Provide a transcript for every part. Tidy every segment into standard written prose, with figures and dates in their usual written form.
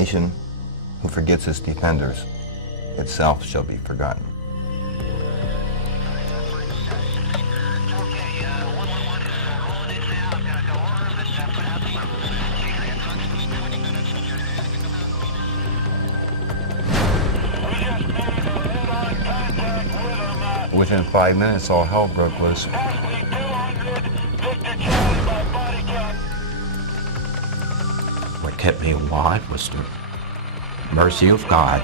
Nation who forgets its defenders, itself shall be forgotten. Within 5 minutes, all hell broke loose. What kept me alive was the mercy of God.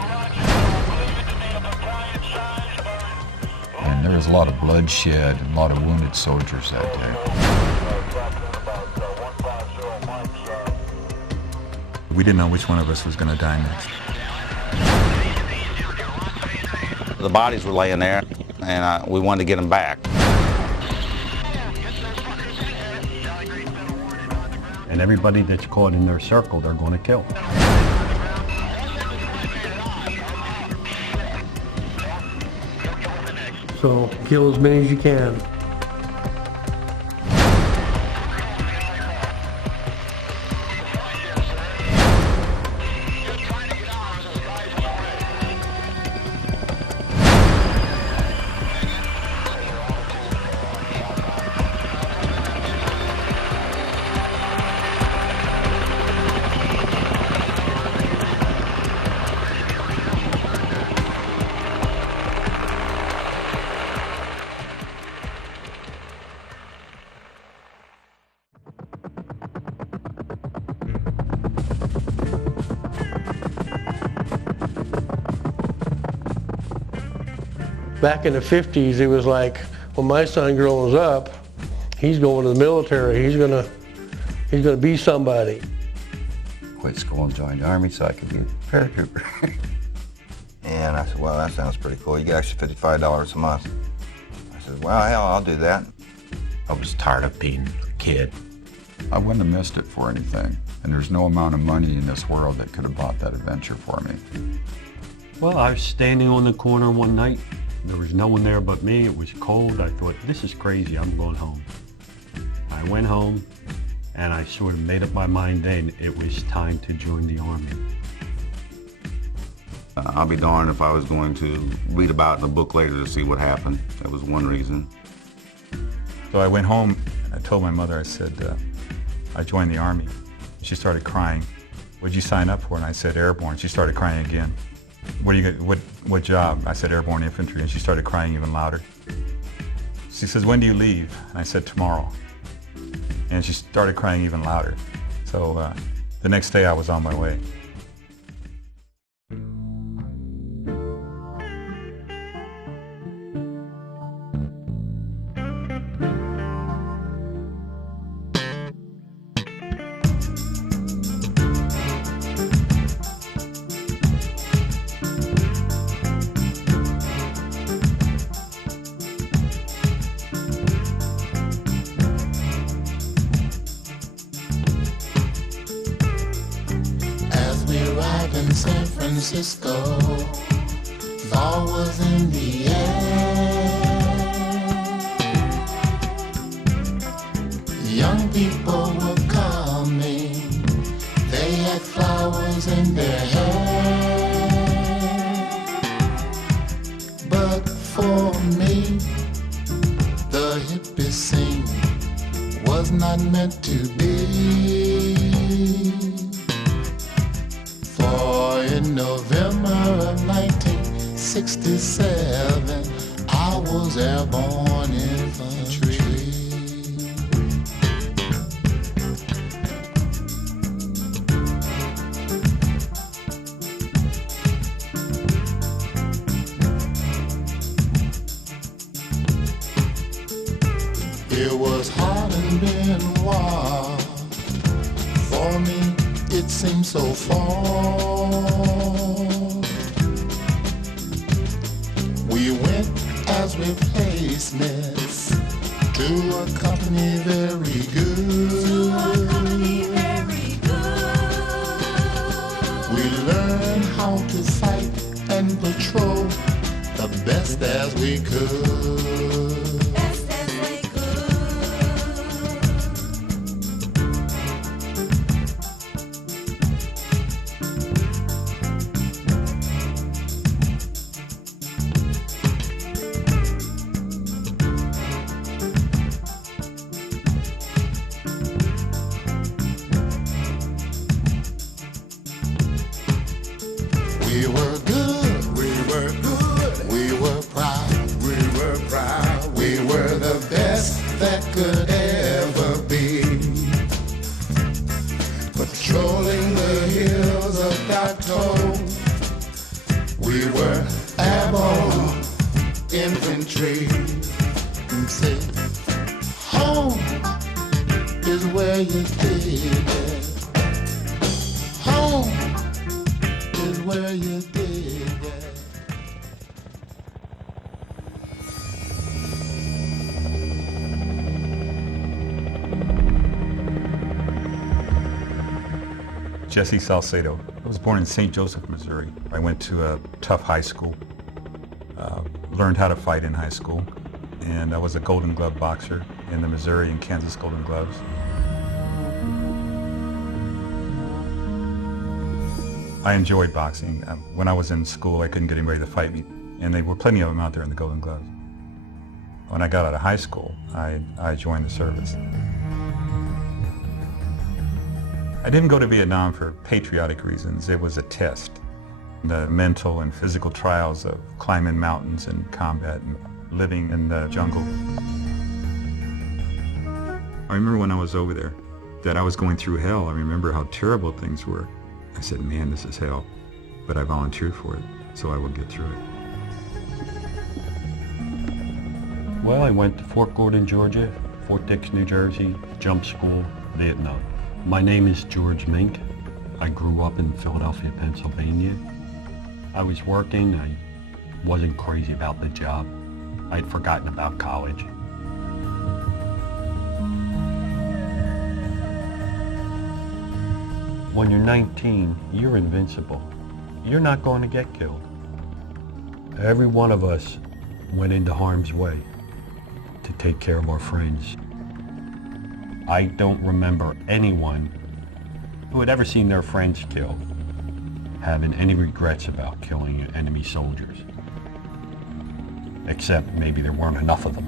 And there was a lot of bloodshed and a lot of wounded soldiers that day. We didn't know which one of us was going to die next. The bodies were laying there, and we wanted to get them back. And everybody that's caught in their circle, they're going to kill. So kill as many as you can. Back in the 50s, it was like, when my son grows up, he's going to the military. He's gonna be somebody. Quit school and joined the Army so I could be a paratrooper. And I said, well, that sounds pretty cool. You get extra $55 a month. I said, well, hell, I'll do that. I was tired of being a kid. I wouldn't have missed it for anything. And there's no amount of money in this world that could have bought that adventure for me. Well, I was standing on the corner one night. There was no one there but me. It was cold. I thought, this is crazy. I'm going home. I went home, and I sort of made up my mind then it was time to join the Army. I'll be darned if I was going to read about it in a book later to see what happened. That was one reason. So I went home, and I told my mother, I said, I joined the Army. She started crying. What'd you sign up for? And I said, Airborne. She started crying again. What job? I said Airborne Infantry, and she started crying even louder. She says, when do you leave? And I said, tomorrow. And she started crying even louder. So the next day I was on my way. San Francisco, fall was in the air. Young people were coming, they had flowers in their hair. But for me, the hippie scene was not meant to be. For in November of 1967, I was airborne infantry. It was hard and Benoit. For me, it seemed so far. We went as replacements to a company very good. We learned how to fight and patrol the best as we could. that could ever be. Patrolling the hills of Dak To, we were airborne infantry. And say, home is where you dig it. Home is where you dig it. Jesse Salcedo. I was born in St. Joseph, Missouri. I went to a tough high school, learned how to fight in high school, and I was a Golden Glove boxer in the Missouri and Kansas Golden Gloves. I enjoyed boxing. When I was in school, I couldn't get anybody to fight me, and there were plenty of them out there in the Golden Gloves. When I got out of high school, I joined the service. I didn't go to Vietnam for patriotic reasons. It was a test. The mental and physical trials of climbing mountains and combat and living in the jungle. I remember when I was over there that I was going through hell. I remember how terrible things were. I said, man, this is hell, but I volunteered for it, so I will get through it. Well, I went to Fort Gordon, Georgia, Fort Dix, New Jersey, jump school, Vietnam. My name is George Mink. I grew up in Philadelphia, Pennsylvania. I was working. I wasn't crazy about the job. I'd forgotten about college. When you're 19, you're invincible. You're not going to get killed. Every one of us went into harm's way to take care of our friends. I don't remember anyone who had ever seen their friends killed having any regrets about killing enemy soldiers. Except maybe there weren't enough of them.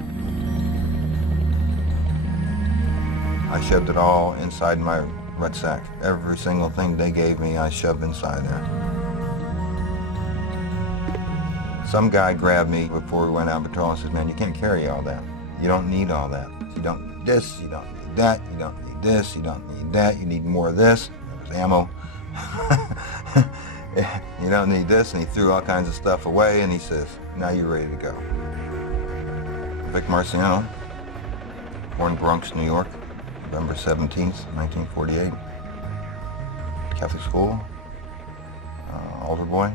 I shoved it all inside my rucksack. Every single thing they gave me, I shoved inside there. Some guy grabbed me before we went out patrol and said, man, you can't carry all that. You don't need all that. You don't need this, you don't need that, you don't need this, you don't need that, you need more of this. There was ammo. You don't need this, and he threw all kinds of stuff away, and he says, now you're ready to go. Vic Marciano, born in Bronx, New York, November 17th, 1948. Catholic school, altar boy.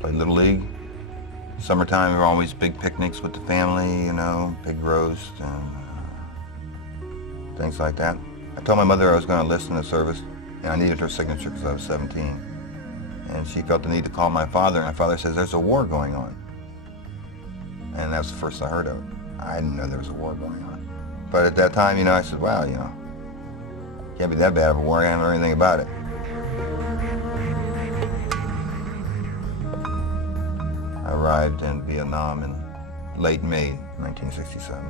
Played Little League. Summertime, there were always big picnics with the family, you know, pig roast and things like that. I told my mother I was going to enlist in the service, and I needed her signature because I was 17. And she felt the need to call my father, and my father says, there's a war going on. And that was the first I heard of it. I didn't know there was a war going on. But at that time, you know, I said, wow, you know, can't be that bad of a war, I haven't heard anything about it. I arrived in Vietnam in late May 1967.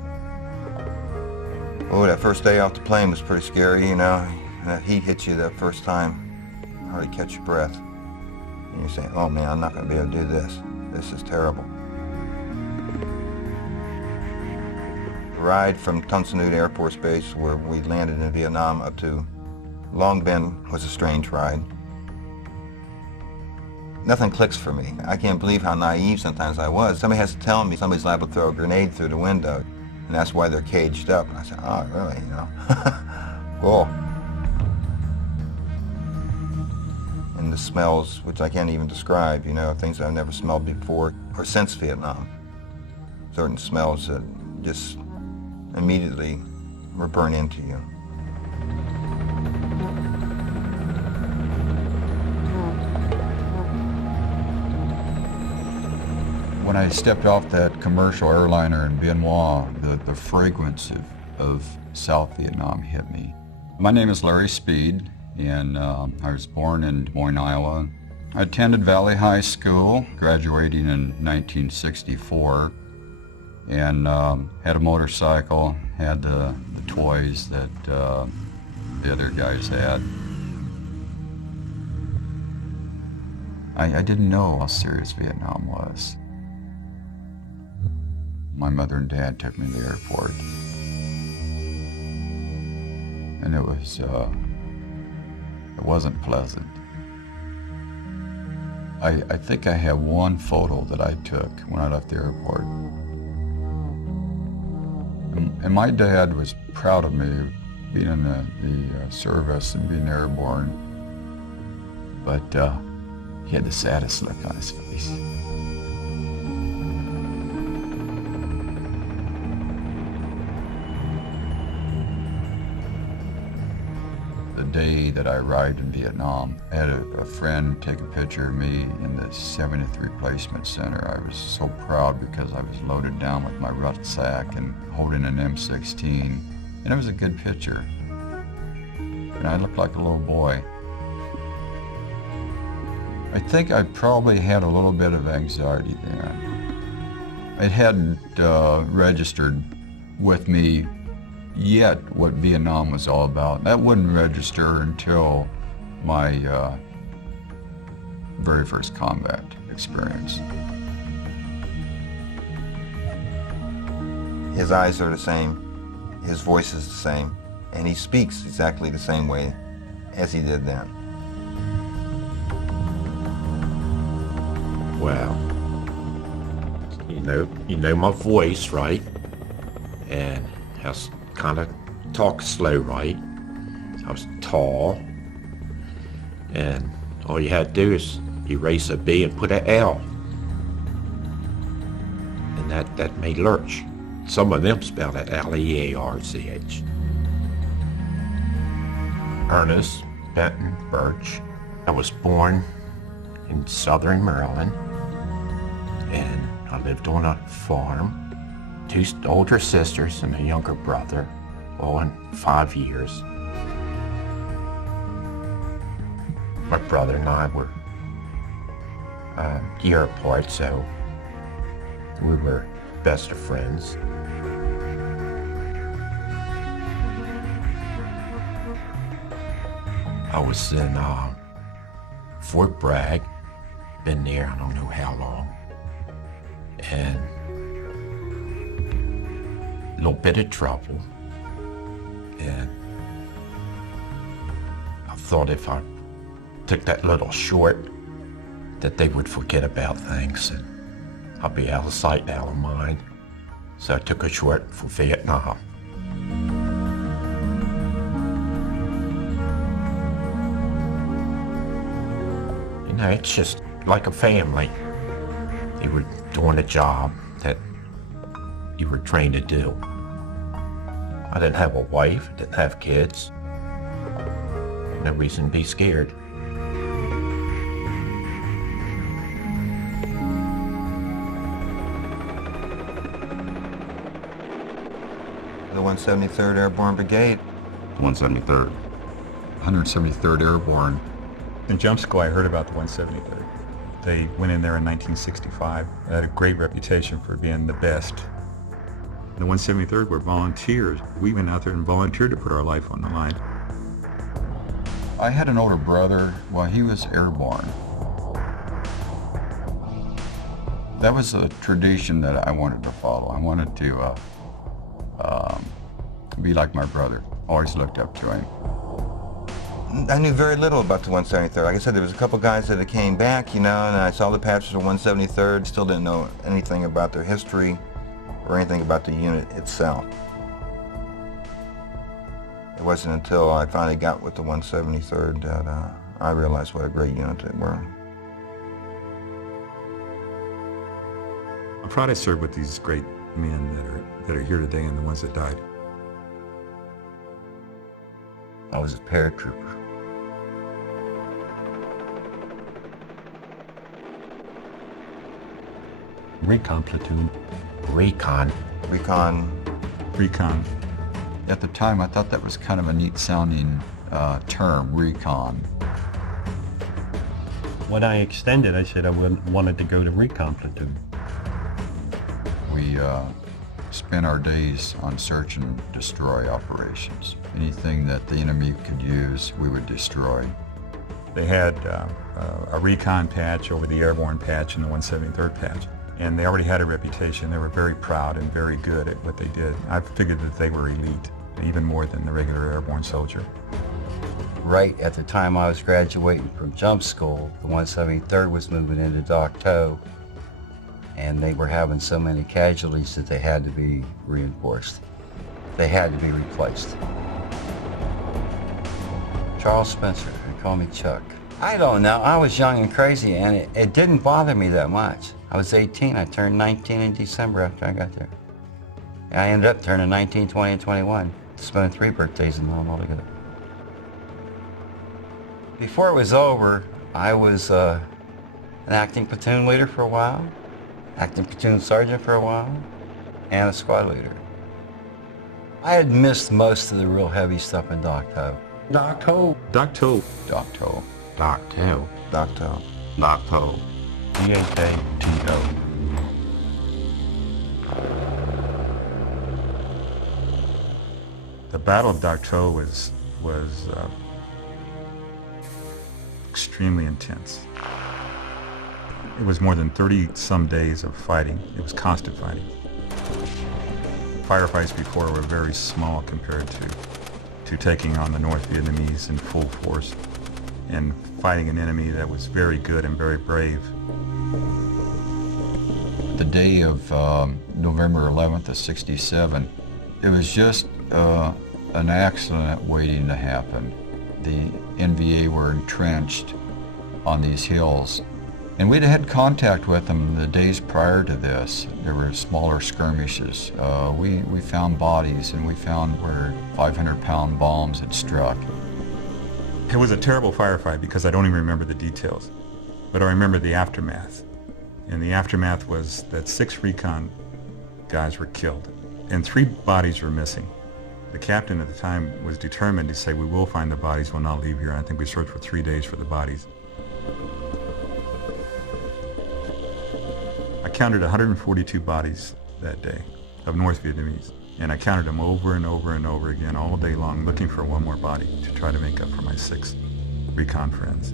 Oh, that first day off the plane was pretty scary, you know. That heat hits you that first time, you hardly catch your breath. And you're saying, oh man, I'm not going to be able to do this. This is terrible. The ride from Ton Son Nhut Air Force Base, where we landed in Vietnam, up to Long Binh was a strange ride. Nothing clicks for me. I can't believe how naive sometimes I was. Somebody has to tell me somebody's liable to throw a grenade through the window, and that's why they're caged up. And I said, oh, really, you know? Cool. And the smells, which I can't even describe, you know, things I've never smelled before or since Vietnam. Certain smells that just immediately were burned into you. When I stepped off that commercial airliner in Bien Hoa, the fragrance of South Vietnam hit me. My name is Larry Speed, and I was born in Des Moines, Iowa. I attended Valley High School, graduating in 1964, and had a motorcycle, had the toys that the other guys had. I didn't know how serious Vietnam was. my mother and dad took me to the airport. And it wasn't pleasant. I think I have one photo that I took when I left the airport. And my dad was proud of me being in the service and being airborne, but he had the saddest look on his face. The day that I arrived in Vietnam, I had a friend take a picture of me in the 70th Replacement Center. I was so proud because I was loaded down with my rucksack and holding an M16. And it was a good picture. And I looked like a little boy. I think I probably had a little bit of anxiety then. It hadn't registered with me yet what Vietnam was all about. That wouldn't register until my very first combat experience. His eyes are the same. His voice is the same, and he speaks exactly the same way as he did then. Well, you know my voice, right? And I was kind of talk slow, right? I was tall, and all you had to do is erase a B and put an L, and that made lurch. Some of them spelled it Learch. Ernest Benton Birch. I was born in southern Maryland, and I lived on a farm. 2 older sisters and a younger brother, all in 5 years. My brother and I were a year apart, so we were best of friends. I was in Fort Bragg, been there I don't know how long, and a little bit of trouble, and I thought if I took that little short that they would forget about things and I'll be out of sight, out of mind. So I took a short for Vietnam. It's just like a family. You were doing a job that you were trained to do. I didn't have a wife, I didn't have kids. No reason to be scared. The 173rd Airborne Brigade. 173rd. 173rd Airborne. In jump school, I heard about the 173rd. They went in there in 1965. They had a great reputation for being the best. The 173rd were volunteers. We went out there and volunteered to put our life on the line. I had an older brother. Well, he was airborne. That was a tradition that I wanted to follow. I wanted to be like my brother. Always looked up to him. I knew very little about the 173rd. Like I said, there was a couple guys that came back, and I saw the patches of 173rd. Still didn't know anything about their history or anything about the unit itself. It wasn't until I finally got with the 173rd that I realized what a great unit they were. I'm proud I served with these great men that are here today and the ones that died. I was a paratrooper. Recon platoon. Recon. Recon. At the time, I thought that was kind of a neat sounding term, recon. When I extended, I said I wanted to go to Recon platoon. We spent our days on search and destroy operations. Anything that the enemy could use, we would destroy. They had a recon patch over the airborne patch and the 173rd patch. and they already had a reputation. They were very proud and very good at what they did. I figured that they were elite, even more than the regular airborne soldier. Right at the time I was graduating from jump school, the 173rd was moving into Dak To, and they were having so many casualties that they had to be reinforced. They had to be replaced. Charles Spencer, they call me Chuck. I don't know, I was young and crazy, and it didn't bother me that much. I was 18, I turned 19 in December after I got there. I ended up turning 19, 20, and 21. Spent 3 birthdays in them altogether. Before it was over, I was an acting platoon leader for a while, acting platoon sergeant for a while, and a squad leader. I had missed most of the real heavy stuff in Dak To. Dak To. Dak To. Dak To. Dak To. Dak To. Dak To. D-A-K-T-O. The Battle of Dak To was extremely intense. It was more than 30-some days of fighting. It was constant fighting. Firefights before were very small compared to taking on the North Vietnamese in full force and fighting an enemy that was very good and very brave. The day of November 11th of '67, it was just an accident waiting to happen. The NVA were entrenched on these hills, and we'd had contact with them the days prior to this. There were smaller skirmishes. We found bodies, and we found where 500-pound bombs had struck. It was a terrible firefight because I don't even remember the details, but I remember the aftermath. And the aftermath was that 6 Recon guys were killed, and 3 bodies were missing. The captain at the time was determined to say, we will find the bodies, we'll not leave here. I think we searched for 3 days for the bodies. I counted 142 bodies that day of North Vietnamese, and I counted them over and over and over again all day long, looking for one more body to try to make up for my 6 Recon friends.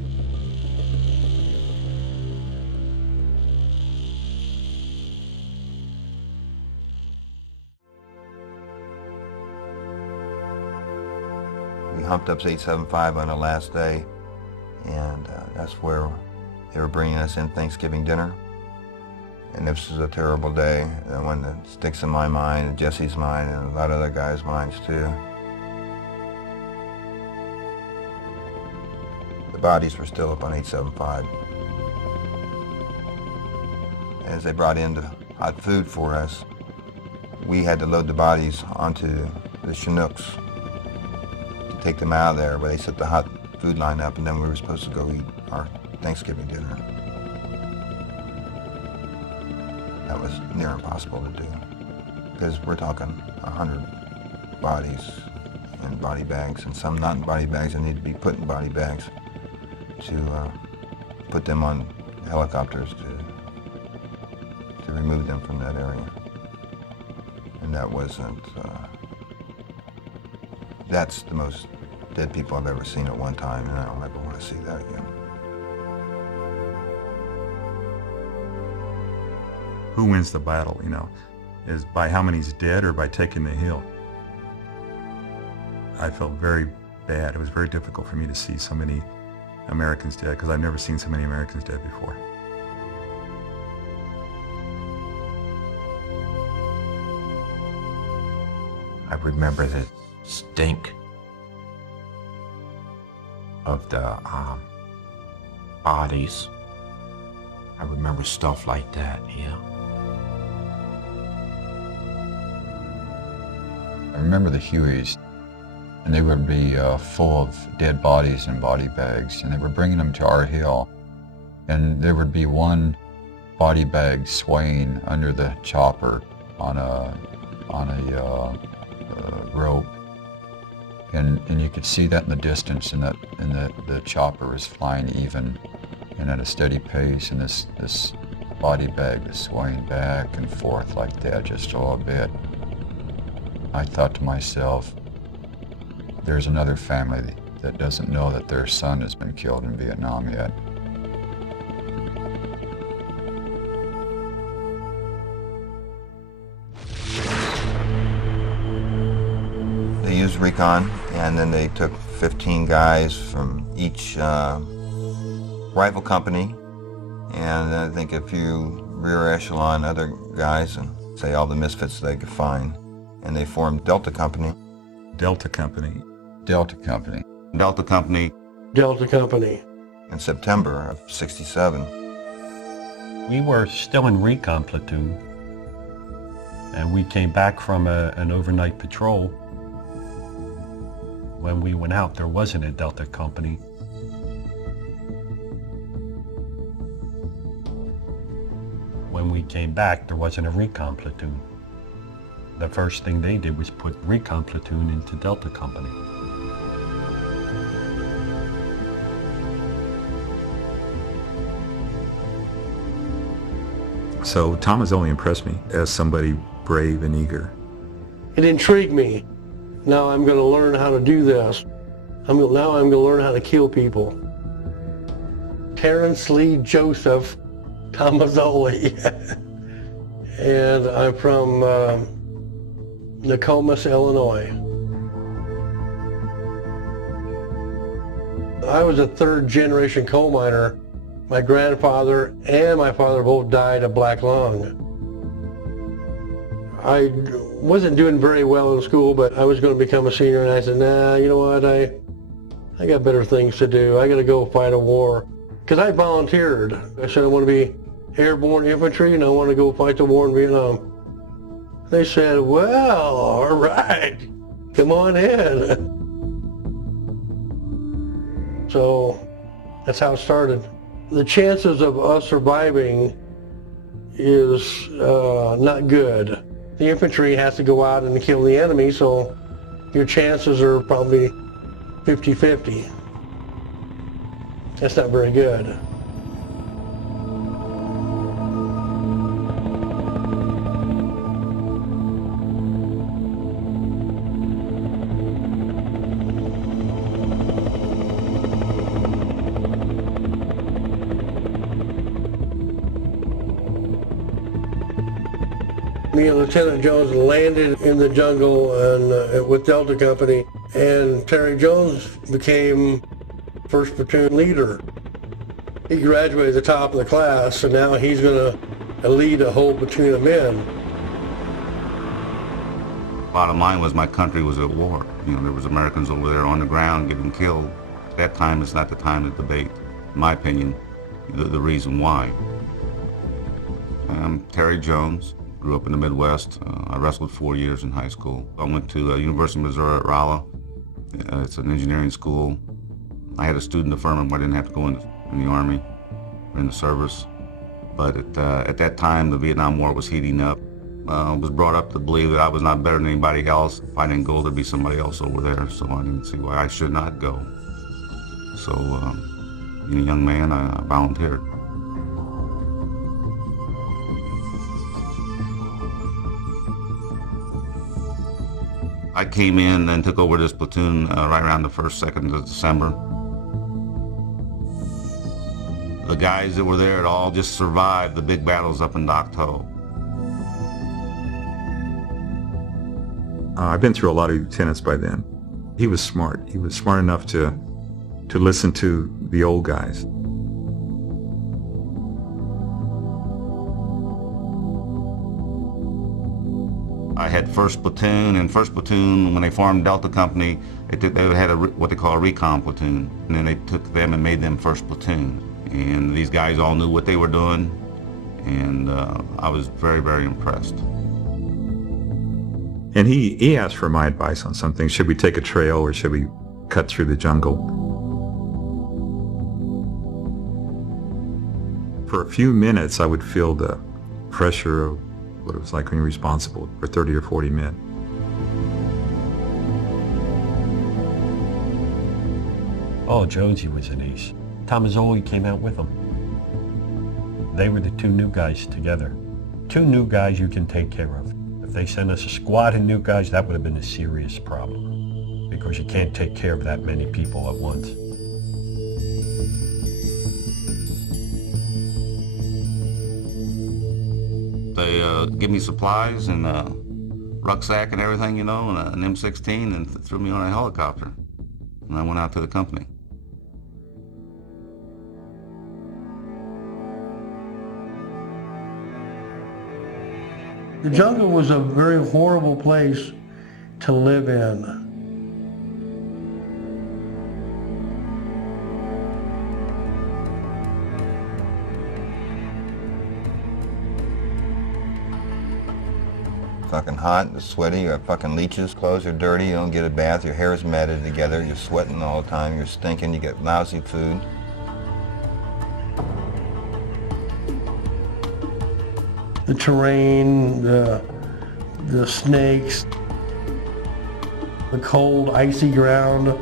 We humped up to 875 on the last day, and that's where they were bringing us in Thanksgiving dinner. And this was a terrible day, the one that sticks in my mind, and Jesse's mind, and a lot of other guys' minds too. The bodies were still up on 875. As they brought in the hot food for us, we had to load the bodies onto the Chinooks to take them out of there, where they set the hot food line up, and then we were supposed to go eat our Thanksgiving dinner. That was near impossible to do, because we're talking 100 bodies in body bags, and some not in body bags that need to be put in body bags, to put them on helicopters to remove them from that area. And that wasn't, that's the most dead people I've ever seen at one time, and I don't ever want to see that again. Who wins the battle, you know, is by how many's dead or by taking the hill. I felt very bad. It was very difficult for me to see so many Americans dead, because I've never seen so many Americans dead before. I remember the stink of the bodies. I remember stuff like that, yeah. I remember the Hueys, and they would be full of dead bodies in body bags, and they were bringing them to our hill, and there would be one body bag swaying under the chopper on a rope, and you could see that in the distance, and the chopper was flying even and at a steady pace, and this body bag was swaying back and forth like that just a little bit. I thought to myself, there's another family that doesn't know that their son has been killed in Vietnam yet. was Recon, and then they took 15 guys from each rifle company, and I think a few rear echelon other guys, and say all the misfits they could find, and they formed Delta Company. Delta Company. Delta Company. Delta Company. Delta Company. In September of '67. We were still in Recon Platoon, and we came back from an overnight patrol. When we went out, there wasn't a Delta Company. When we came back, there wasn't a Recon Platoon. The first thing they did was put Recon Platoon into Delta Company. So Tom has only impressed me as somebody brave and eager. It intrigued me. Now I'm going to learn how to do this. Now I'm going to learn how to kill people. Terrence Lee Joseph Tomazoli. And I'm from Nokomis, Illinois. I was a third generation coal miner. My grandfather and my father both died of black lung. I wasn't doing very well in school, but I was going to become a senior, and I said, nah, you know what, I got better things to do. I got to go fight a war. Because I volunteered. I said I want to be airborne infantry, and I want to go fight the war in Vietnam. They said, well, all right, come on in. So that's how it started. The chances of us surviving is not good. The infantry has to go out and kill the enemy, so your chances are probably 50-50. That's not very good. Me and Lieutenant Jones landed in the jungle and with Delta Company, and Terry Jones became first platoon leader. He graduated at the top of the class, and now he's going to lead a whole platoon of men. Bottom line was my country was at war. You know, there was Americans over there on the ground getting killed. At that time is not the time to debate, in my opinion, the reason why. I'm Terry Jones. Grew up in the Midwest. I wrestled 4 years in high school. I went to University of Missouri at Rolla. It's an engineering school. I had a student deferment where I didn't have to go in the Army or in the service. But at that time, the Vietnam War was heating up. I was brought up to believe that I was not better than anybody else. If I didn't go, there'd be somebody else over there, so I didn't see why I should not go. So, being a young man, I volunteered. I came in and took over this platoon right around the 1st, 2nd of December. The guys that were there had all just survived the big battles up in Dak To. I've been through a lot of lieutenants by then. He was smart. He was smart enough to listen to the old guys. I had 1st Platoon, and 1st Platoon, when they formed Delta Company, they had what they call a Recon Platoon, and then they took them and made them 1st Platoon. And these guys all knew what they were doing, and I was very, very impressed. And he asked for my advice on something. Should we take a trail or should we cut through the jungle? For a few minutes, I would feel the pressure of what it was like when you're responsible for 30 or 40 men. Oh, Jonesy was an ace. Tomazoli came out with him. They were the two new guys together. Two new guys you can take care of. If they sent us a squad of new guys, that would have been a serious problem, because you can't take care of that many people at once. They give me supplies and rucksack and everything, you know, and an M16, and threw me on a helicopter. And I went out to the company. The jungle was a very horrible place to live in. Fucking hot, you're sweaty, you have fucking leeches, clothes are dirty, you don't get a bath, your hair is matted together, you're sweating all the time, you're stinking, you get lousy food. The terrain, the snakes, the cold, icy ground.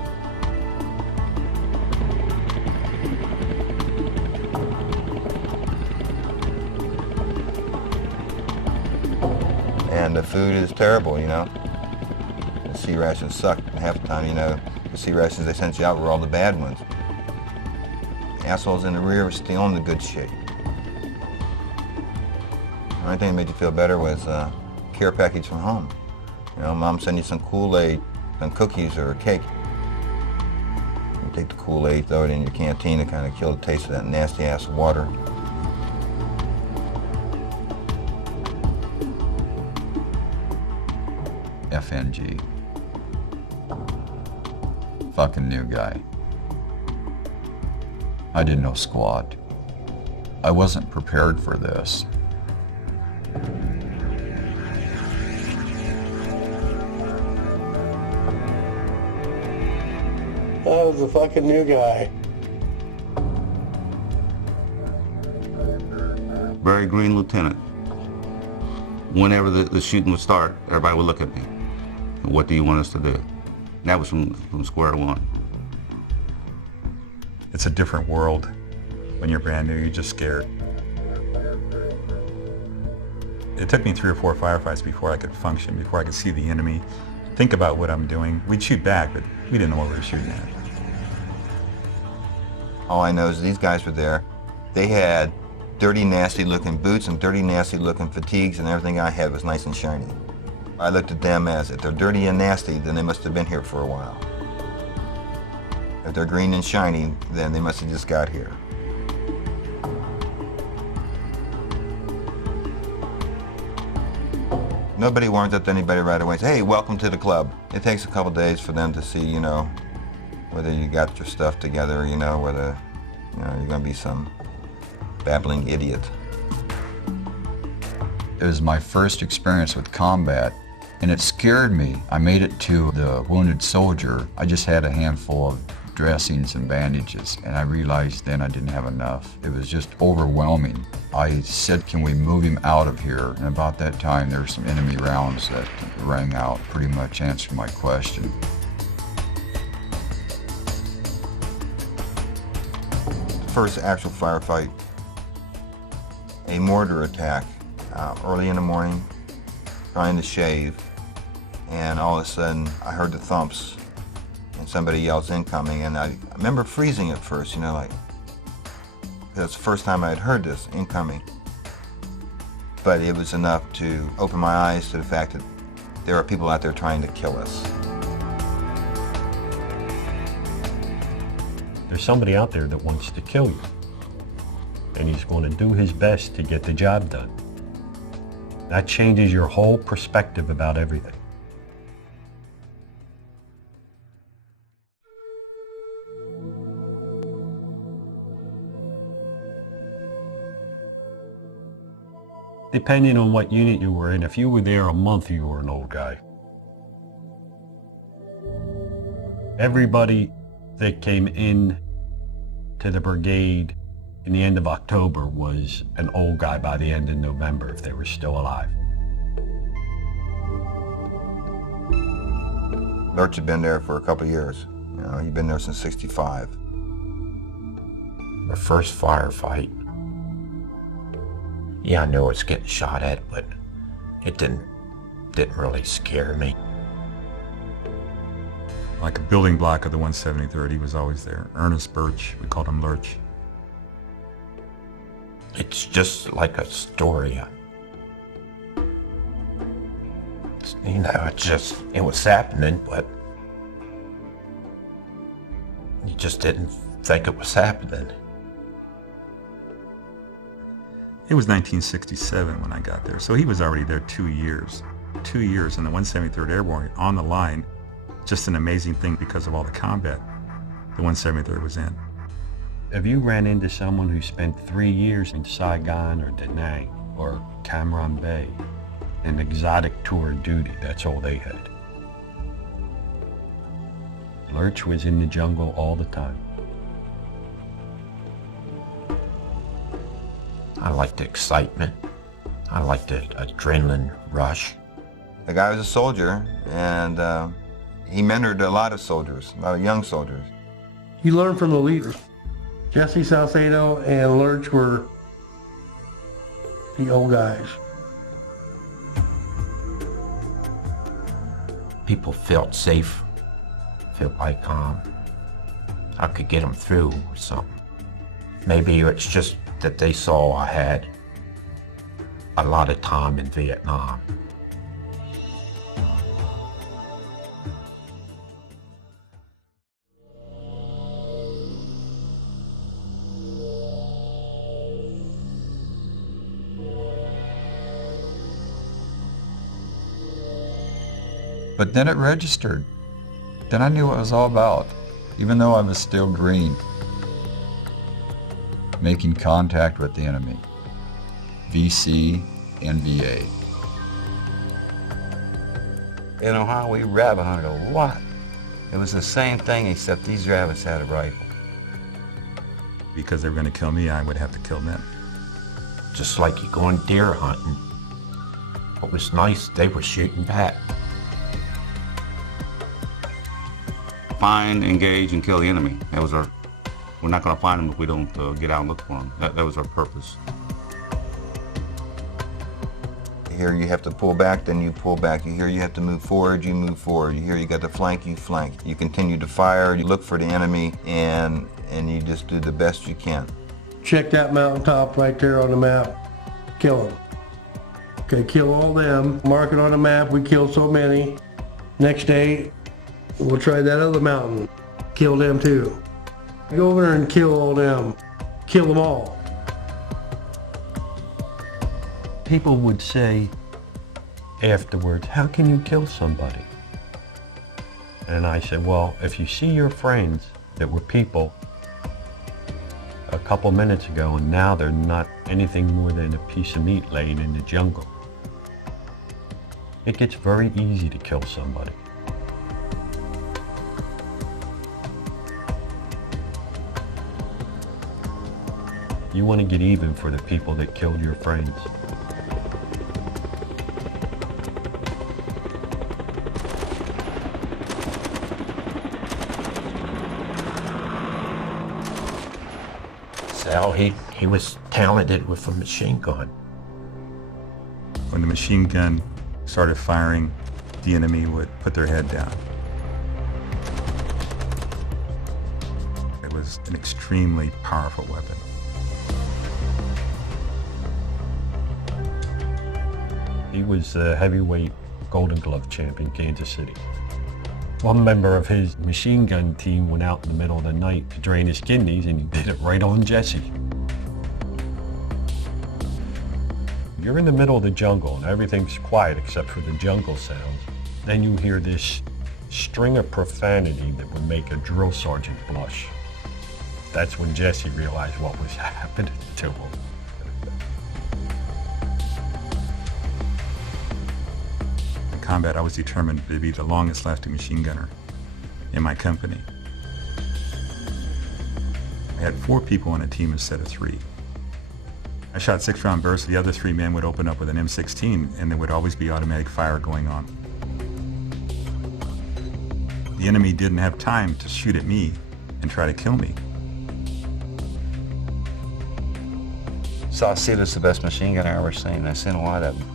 And the food is terrible, you know. The sea rations suck. Half the time, you know, the sea rations they sent you out were all the bad ones. Assholes in the rear were stealing the good shit. The only thing that made you feel better was a care package from home. You know, Mom sent you some Kool-Aid, some cookies, or a cake. You take the Kool-Aid, throw it in your canteen to kind of kill the taste of that nasty-ass water. FNG. Fucking new guy. I didn't know squat. I wasn't prepared for this. I was the fucking new guy. Very green lieutenant. Whenever the shooting would start, everybody would look at me. What do you want us to do? That was from square one. It's a different world. When you're brand new, you're just scared. It took me 3 or 4 firefights before I could function, before I could see the enemy, think about what I'm doing. We'd shoot back, but we didn't know what we were shooting at. All I know is these guys were there. They had dirty, nasty-looking boots and dirty, nasty-looking fatigues, and everything I had was nice and shiny. I looked at them as, if they're dirty and nasty, then they must have been here for a while. If they're green and shiny, then they must have just got here. Nobody warmed up to anybody right away and said, hey, welcome to the club. It takes a couple days for them to see, you know, whether you got your stuff together, you know, whether, you know, you're going to be some babbling idiot. It was my first experience with combat, and it scared me. I made it to the wounded soldier. I just had a handful of dressings and bandages, and I realized then I didn't have enough. It was just overwhelming. I said, can we move him out of here? And about that time, there were some enemy rounds that rang out, pretty much answered my question. The first actual firefight, a mortar attack, early in the morning, trying to shave, and all of a sudden I heard the thumps and somebody yells incoming, and I remember freezing at first, you know, like, that's the first time I had heard this, incoming. But it was enough to open my eyes to the fact that there are people out there trying to kill us. There's somebody out there that wants to kill you, and he's going to do his best to get the job done. That changes your whole perspective about everything. Depending on what unit you were in, if you were there a month, you were an old guy. Everybody that came in to the brigade in the end of October was an old guy by the end of November, if they were still alive. Lurch had been there for a couple of years. You know, he'd been there since '65. The first firefight, yeah, I knew I was getting shot at, but it didn't really scare me. Like a building block of the 173rd, he was always there. Ernest Birch, we called him Lurch. It's just like a story. It's just, it was happening, but you just didn't think it was happening. It was 1967 when I got there, so he was already there 2 years. 2 years in the 173rd Airborne on the line. Just an amazing thing because of all the combat the 173rd was in. Have you ran into someone who spent 3 years in Saigon or Da Nang or Cam Bay, an exotic tour of duty? That's all they had. Lurch was in the jungle all the time. I liked the excitement. I liked the adrenaline rush. The guy was a soldier, and he mentored a lot of soldiers, a lot of young soldiers. You learn from the leaders. Jesse Salcedo and Lurch were the old guys. People felt safe, felt like I could get them through or something. Maybe it's just that they saw I had a lot of time in Vietnam. But then it registered. Then I knew what it was all about, even though I was still green. Making contact with the enemy. VC and VA. In Ohio, we rabbit hunted a lot. It was the same thing, except these rabbits had a rifle. Because they were going to kill me, I would have to kill them. Just like you going deer hunting. What was nice, they were shooting back. Find, engage, and kill the enemy. That was our. We're not going to find them if we don't get out and look for them. That was our purpose. Here you have to pull back, then you pull back. You hear you have to move forward, you move forward. You hear you got to flank, you flank. You continue to fire, you look for the enemy, and you just do the best you can. Check that mountaintop right there on the map. Kill them. Okay, kill all them. Mark it on the map. We killed so many. Next day, we'll try that other mountain. Kill them too. Go over there and kill all them. Kill them all. People would say afterwards, how can you kill somebody? And I said, well, if you see your friends that were people a couple minutes ago and now they're not anything more than a piece of meat laying in the jungle, it gets very easy to kill somebody. You want to get even for the people that killed your friends. Sal, he was talented with a machine gun. When the machine gun started firing, the enemy would put their head down. It was an extremely powerful weapon. He was a heavyweight Golden Glove champ in Kansas City. One member of his machine gun team went out in the middle of the night to drain his kidneys, and he did it right on Jesse. You're in the middle of the jungle and everything's quiet except for the jungle sounds. Then you hear this string of profanity that would make a drill sergeant blush. That's when Jesse realized what was happening to him. In combat, I was determined to be the longest lasting machine gunner in my company. I had 4 people on a team instead of 3. I shot 6-round bursts. The other 3 men would open up with an M16, and there would always be automatic fire going on. The enemy didn't have time to shoot at me and try to kill me. Saucedo's the best machine gun I ever seen. I've seen a lot of them.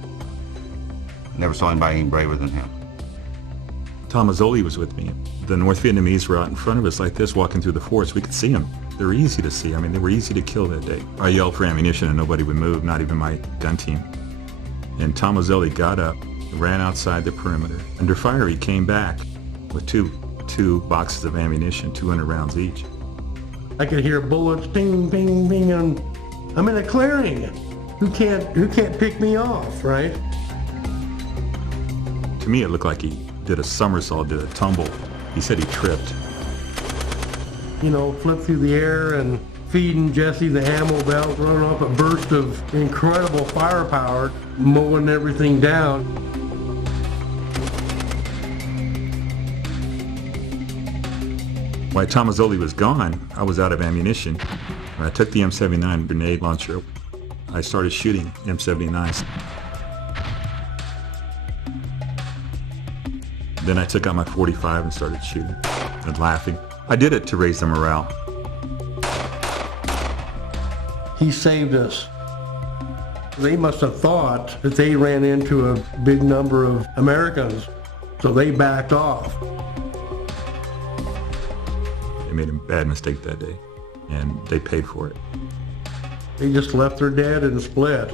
Never saw anybody any braver than him. Tom Mazzoli was with me. The North Vietnamese were out in front of us like this, walking through the forest. We could see them. They were easy to see. I mean, they were easy to kill that day. I yelled for ammunition and nobody would move, not even my gun team. And Tom Mazzoli got up ran outside the perimeter. Under fire, he came back with two boxes of ammunition, 200 rounds each. I could hear bullets ping, ping, ping, and I'm in a clearing. Who can't pick me off, right? To me, it looked like he did a somersault, did a tumble. He said he tripped. You know, flipped through the air and feeding Jesse the ammo belt, running off a burst of incredible firepower, mowing everything down. While Tomazzoli was gone, I was out of ammunition. I took the M79 grenade launcher. I started shooting M79s. Then I took out my .45 and started shooting and laughing. I did it to raise the morale. He saved us. They must have thought that they ran into a big number of Americans, so they backed off. They made a bad mistake that day, and they paid for it. They just left her dead and split.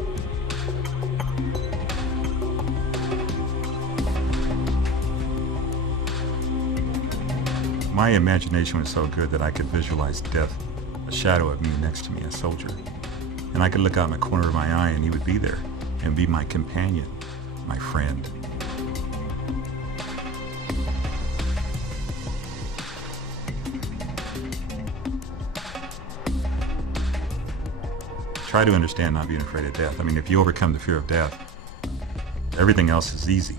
My imagination was so good that I could visualize death, a shadow of me next to me, a soldier. And I could look out in the corner of my eye and he would be there and be my companion, my friend. Try to understand not being afraid of death. I mean, if you overcome the fear of death, everything else is easy.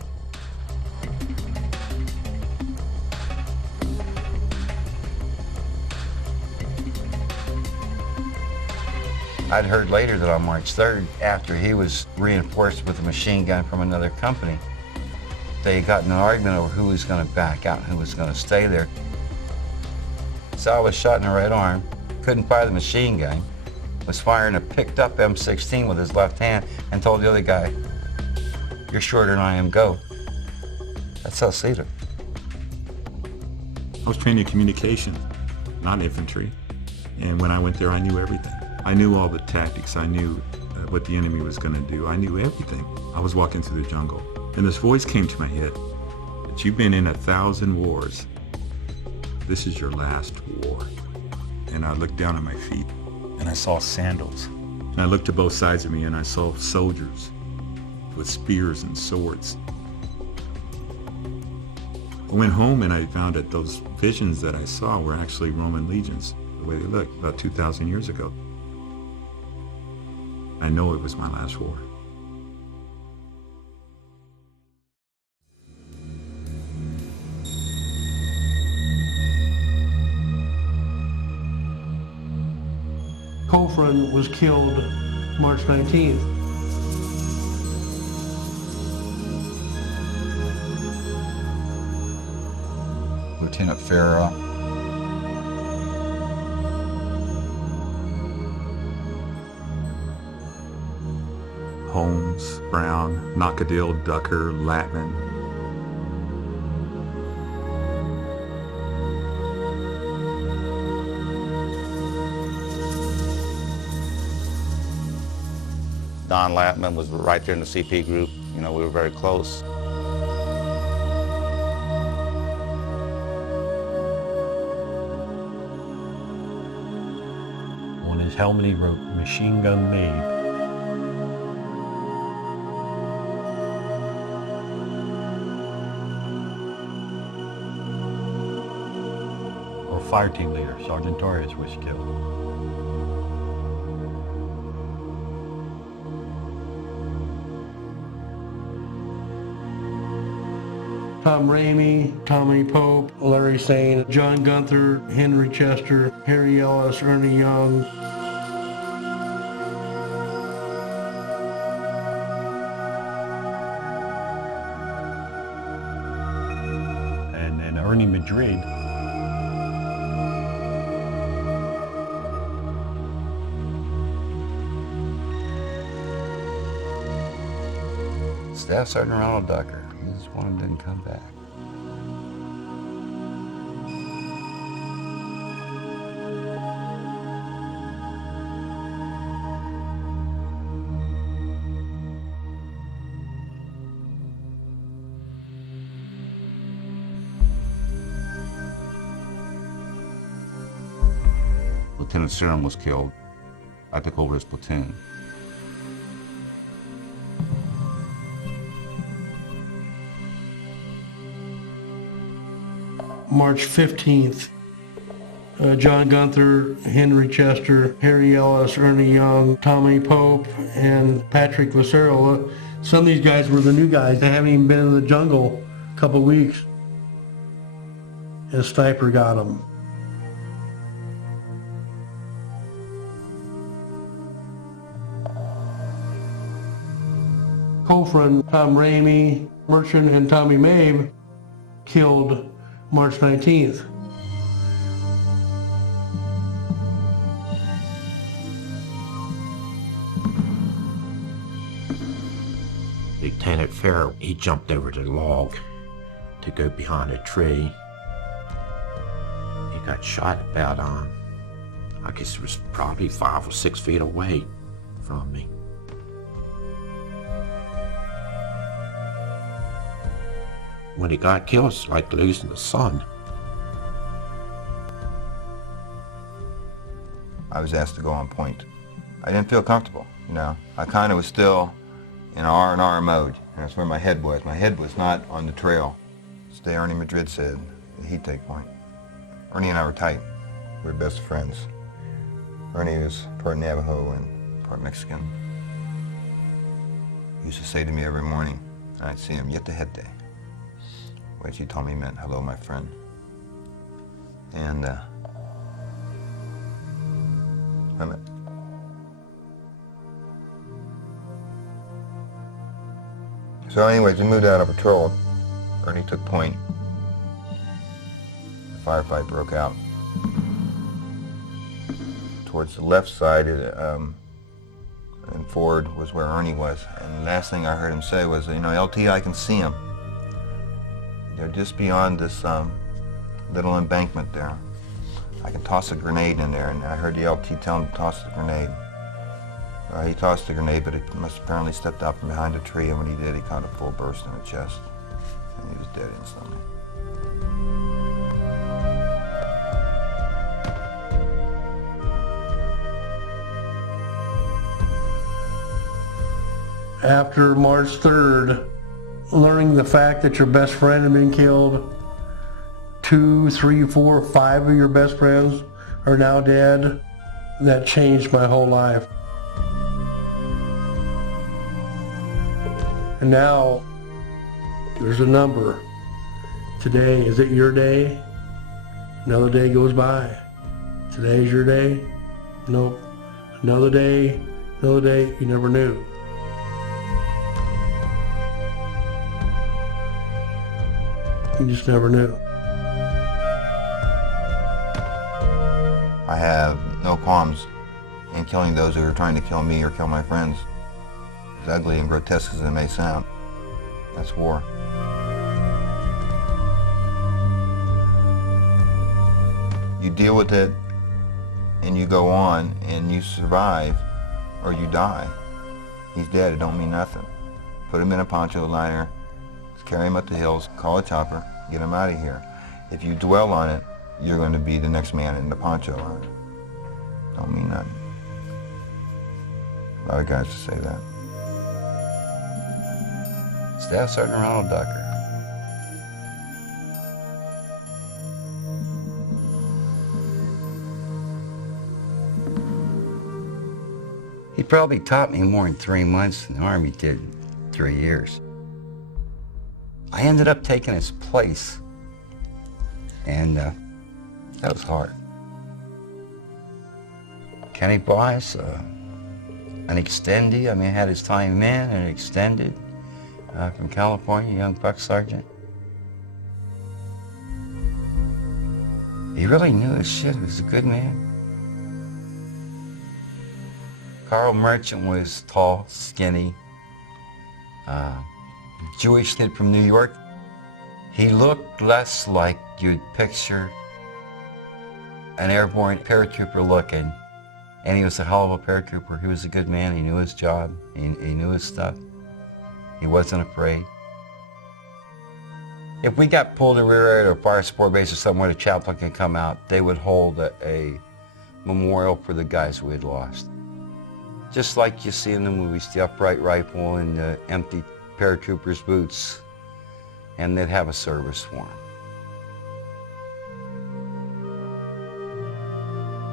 I'd heard later that on March 3rd, after he was reinforced with a machine gun from another company, they got in an argument over who was going to back out and who was going to stay there. So I was shot in the right arm, couldn't fire the machine gun, was firing a picked up M16 with his left hand, and told the other guy, "You're shorter than I am, go." That's how Cedar. I was trained in communication, not infantry. And when I went there, I knew everything. I knew all the tactics. I knew what the enemy was going to do. I knew everything. I was walking through the jungle. And this voice came to my head, that you've been in 1,000 wars. This is your last war. And I looked down at my feet, and I saw sandals. And I looked to both sides of me, and I saw soldiers with spears and swords. I went home, and I found that those visions that I saw were actually Roman legions, the way they looked, about 2,000 years ago. I know it was my last war. Kofran was killed March 19th. Lieutenant Farah. Holmes, Brown, Knockadil, Ducker, Latman. Don Latman was right there in the CP group. You know, we were very close. On his helmet he wrote, "Machine gun made." Our fire team leader, Sergeant Torres, was killed. Tom Ramey, Tommy Pope, Larry Sane, John Gunther, Henry Chester, Harry Ellis, Ernie Young. And then Ernie Madrid. Staff Sergeant Ronald Ducker. This one didn't come back. Lieutenant Serum was killed, I took over his platoon. March 15th, John Gunther, Henry Chester, Harry Ellis, Ernie Young, Tommy Pope, and Patrick Lucero. Some of these guys were the new guys. They haven't even been in the jungle a couple weeks. And a sniper got them. Colfrin, Tom Ramey, Merchant, and Tommy Mabe killed March 19th. Lieutenant Farrell, he jumped over the log to go behind a tree. He got shot about, I guess it was probably 5 or 6 feet away from me. When he got killed, it's like losing the son. I was asked to go on point. I didn't feel comfortable, you know. I kind of was still in R&R mode. And that's where my head was. My head was not on the trail. As Ernie Madrid said, he'd take point. Ernie and I were tight. We were best friends. Ernie was part Navajo and part Mexican. He used to say to me every morning, I'd see him, Yetahete, which he told me meant, hello, my friend. And so anyways, we moved out of patrol. Ernie took point. The firefight broke out. Towards the left side, and forward was where Ernie was. And the last thing I heard him say was, you know, LT, I can see him. They're just beyond this little embankment there. I can toss a grenade in there, and I heard the LT tell him to toss the grenade. He tossed the grenade, but it must have apparently stepped out from behind a tree, and when he did, he caught a full burst in the chest, and he was dead instantly. After March 3rd, learning the fact that your best friend had been killed, 2, 3, 4, 5 of your best friends are now dead, that changed my whole life. And now, there's a number. Today, is it your day? Another day goes by. Today's your day? Nope. Another day, you never knew. You just never knew. I have no qualms in killing those who are trying to kill me or kill my friends. As ugly and grotesque as it may sound, that's war. You deal with it and you go on and you survive or you die. He's dead, it don't mean nothing. Put him in a poncho liner, carry him up the hills, call a chopper, get him out of here. If you dwell on it, you're going to be the next man in the poncho liner. Don't mean nothing. A lot of guys just say that. Staff Sergeant Ronald Ducker. He probably taught me more in 3 months than the Army did in 3 years. I ended up taking his place, and that was hard. Kenny Boyce, an extendee, I mean, had his time in and extended from California, young buck sergeant. He really knew his shit, he was a good man. Carl Merchant was tall, skinny, Jewish kid from New York. He looked less like you'd picture an airborne paratrooper looking, and he was a hell of a paratrooper. He was a good man, he knew his job, he knew his stuff. He wasn't afraid. If we got pulled to rear area or fire support base or somewhere, the chaplain could come out, they would hold a memorial for the guys we had lost. Just like you see in the movies, the upright rifle and the empty paratrooper's boots, and they'd have a service for them.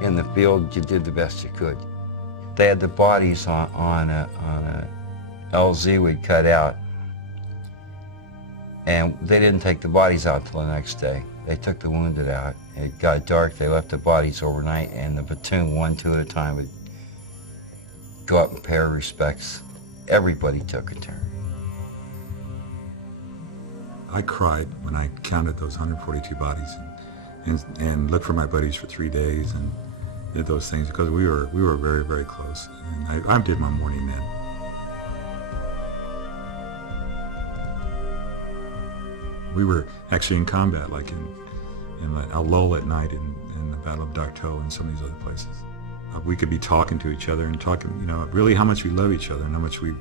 In the field, you did the best you could. They had the bodies on a LZ we'd cut out, and they didn't take the bodies out till the next day. They took the wounded out. It got dark, they left the bodies overnight, and the platoon, 1, 2 at a time, would go up and pay our respects. Everybody took a turn. I cried when I counted those 142 bodies and looked for my buddies for 3 days and did those things because we were very, very close. And I did my mourning then. We were actually in combat, like in a lull at night in the Battle of Dak To and some of these other places. We could be talking to each other and talking, really how much we love each other and how much we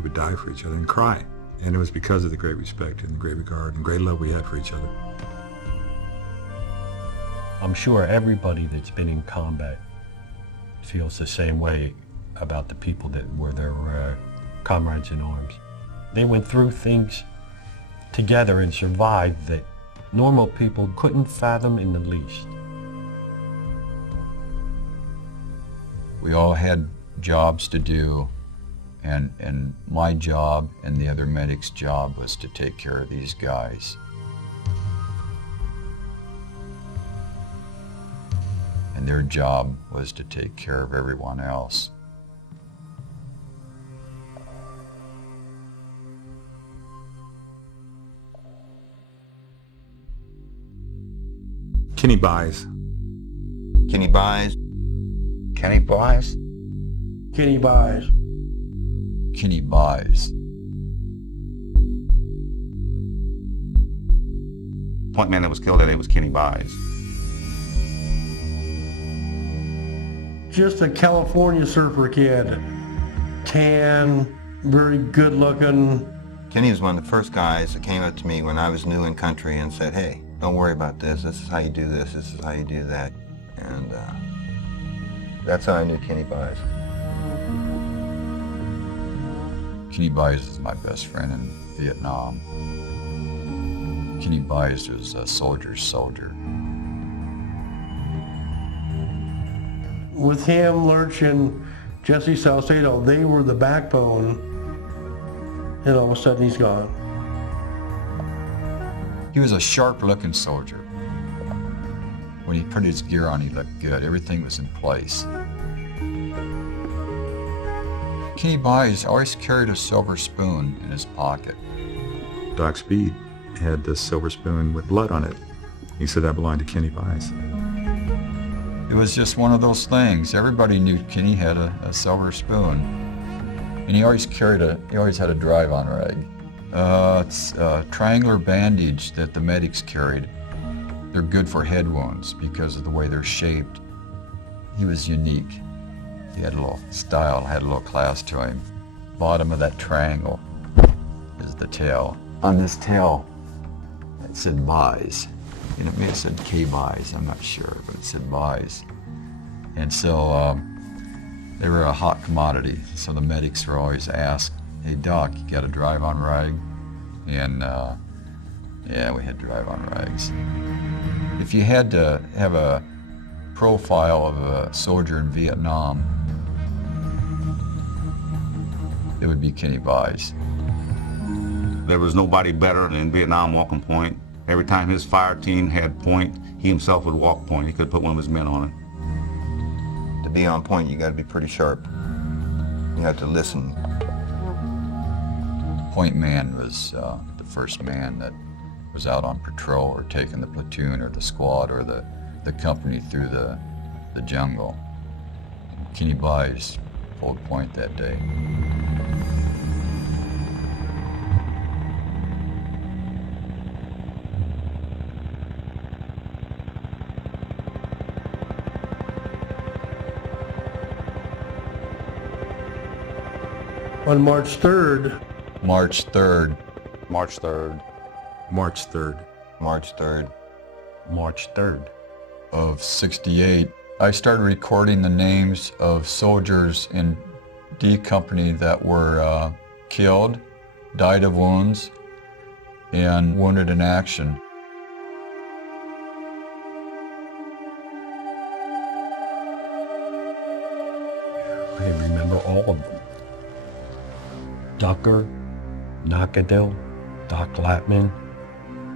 would die for each other and cry. And it was because of the great respect and the great regard and great love we had for each other. I'm sure everybody that's been in combat feels the same way about the people that were their comrades in arms. They went through things together and survived that normal people couldn't fathom in the least. We all had jobs to do, and my job and the other medic's job was to take care of these guys. And their job was to take care of everyone else. Kenny buys. Kenny buys. Kenny buys? Kenny buys. Kenny buys. Point man that was killed that day was Kenny buys. Just a California surfer kid. Tan, very good looking. Kenny was one of the first guys that came up to me when I was new in country and said, hey, don't worry about this. This is how you do this. This is how you do that. And that's how I knew Kenny buys. Kenny Buys is my best friend in Vietnam. Kenny Buys was a soldier's soldier. With him, Lurch, and Jesse Salcedo, they were the backbone, and all of a sudden he's gone. He was a sharp-looking soldier. When he put his gear on, he looked good. Everything was in place. Kenny Buys always carried a silver spoon in his pocket. Doc Speed had this silver spoon with blood on it. He said that belonged to Kenny Buys. It was just one of those things. Everybody knew Kenny had a silver spoon. And he always had a drive-on rag. It's a triangular bandage that the medics carried. They're good for head wounds because of the way they're shaped. He was unique. He had a little style, had a little class to him. Bottom of that triangle is the tail. On this tail, it said buys. And it may have said K-buys, I'm not sure, but it said buys. And so they were a hot commodity. So the medics were always asked, hey Doc, you got a drive-on rag? And yeah, we had drive-on rags. If you had to have a profile of a soldier in Vietnam, it would be Kenny Buys. There was nobody better in Vietnam walking point. Every time his fire team had point, he himself would walk point. He could put one of his men on it. To be on point, you got to be pretty sharp. You have to listen. Point man was the first man that was out on patrol or taking the platoon or the squad or the company through the jungle. Kenny Buys pulled point that day. On March 3rd. March 3rd. March 3rd. March 3rd. March 3rd. March 3rd. Of '68, I started recording the names of soldiers in D Company that were killed, died of wounds, and wounded in action. I remember all of them. Ducker, Knockadell, Doc Latman,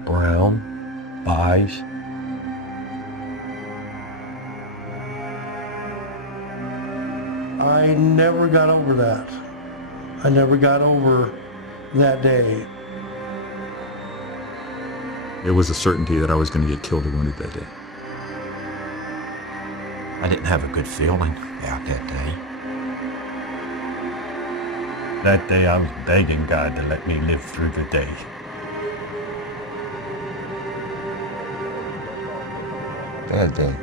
Brown, Buys. I never got over that. I never got over that day. It was a certainty that I was going to get killed or wounded that day. I didn't have a good feeling about that day. That day I was begging God to let me live through the day. Bad day.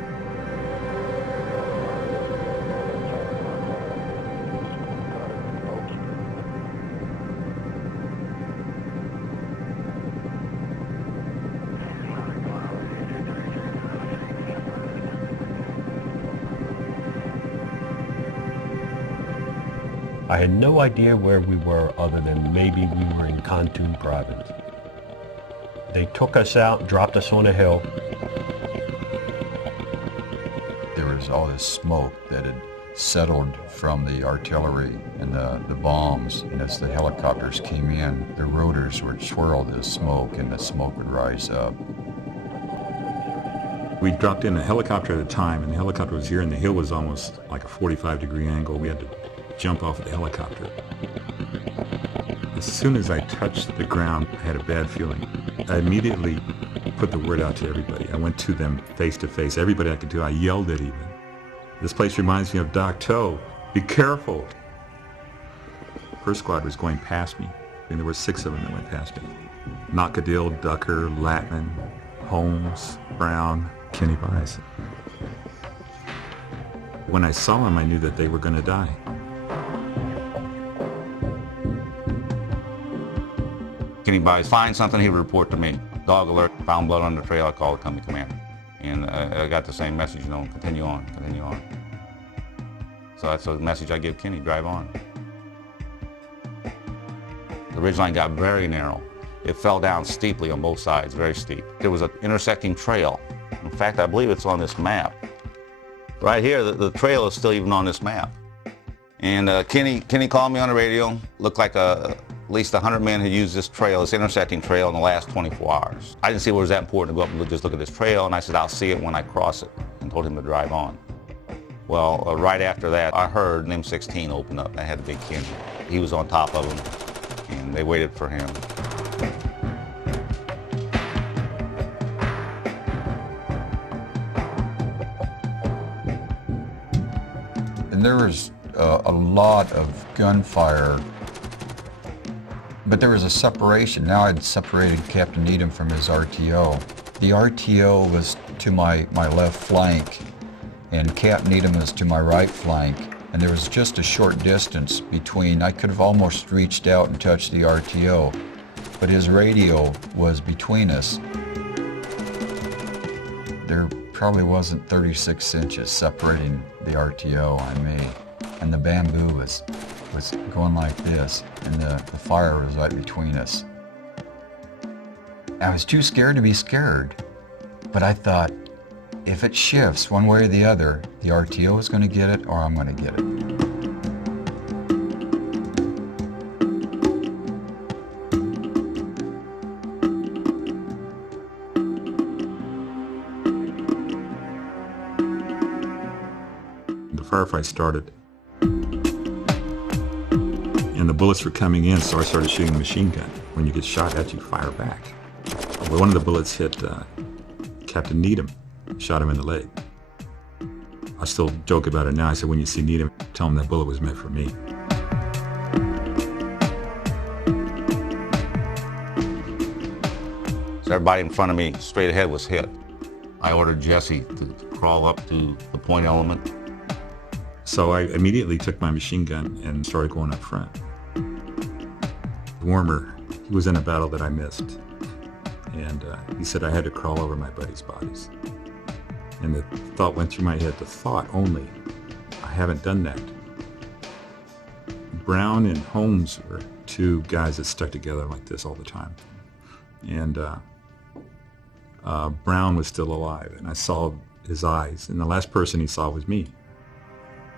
I had no idea where we were other than maybe we were in Khantoum province. They took us out, dropped us on a hill. There was all this smoke that had settled from the artillery and the bombs, and as the helicopters came in, the rotors would swirl this smoke and the smoke would rise up. We dropped in a helicopter at a time, and the helicopter was here, and the hill was almost like a 45-degree angle. We had to jump off of the helicopter. As soon as I touched the ground, I had a bad feeling. I immediately put the word out to everybody. I went to them face to face. Everybody I could do, I yelled at even. This place reminds me of Dak To. Be careful. First squad was going past me, and there were 6 of them that went past me. Knockadell, Ducker, Latman, Holmes, Brown, Kenny Buys. When I saw them, I knew that they were going to die. Kenny Buys find something, he would report to me. Dog alert, found blood on the trail, I called the company commander. And I got the same message, continue on, continue on. So that's the message I give Kenny, drive on. The ridgeline got very narrow. It fell down steeply on both sides, very steep. There was an intersecting trail. In fact, I believe it's on this map. Right here, the trail is still even on this map. And Kenny called me on the radio, looked like at least 100 men had used this trail, this intersecting trail, in the last 24 hours. I didn't see it was that important to go up and just look at this trail, and I said, I'll see it when I cross it, and told him to drive on. Well, right after that, I heard an M16 open up. I had a big Kenny. He was on top of him, and they waited for him. And there was a lot of gunfire, but there was a separation. Now I'd separated Captain Needham from his RTO. The RTO was to my left flank, and Cap Needham was to my right flank, and there was just a short distance between. I could have almost reached out and touched the RTO, but his radio was between us. There probably wasn't 36 inches separating the RTO and me, and the bamboo was going like this, and the fire was right between us. I was too scared to be scared, but I thought, if it shifts one way or the other, the RTO is going to get it or I'm going to get it. The firefight started, and the bullets were coming in, so I started shooting a machine gun. When you get shot at, you fire back. Well, one of the bullets hit Captain Needham, shot him in the leg. I still joke about it now. I said, when you see Needham, tell him that bullet was meant for me. So everybody in front of me, straight ahead, was hit. I ordered Jesse to crawl up to the point element. So I immediately took my machine gun and started going up front. Warmer, he was in a battle that I missed, and he said I had to crawl over my buddies' bodies. And the thought went through my head, the thought only. I haven't done that. Brown and Holmes were two guys that stuck together like this all the time. And Brown was still alive, and I saw his eyes, and the last person he saw was me.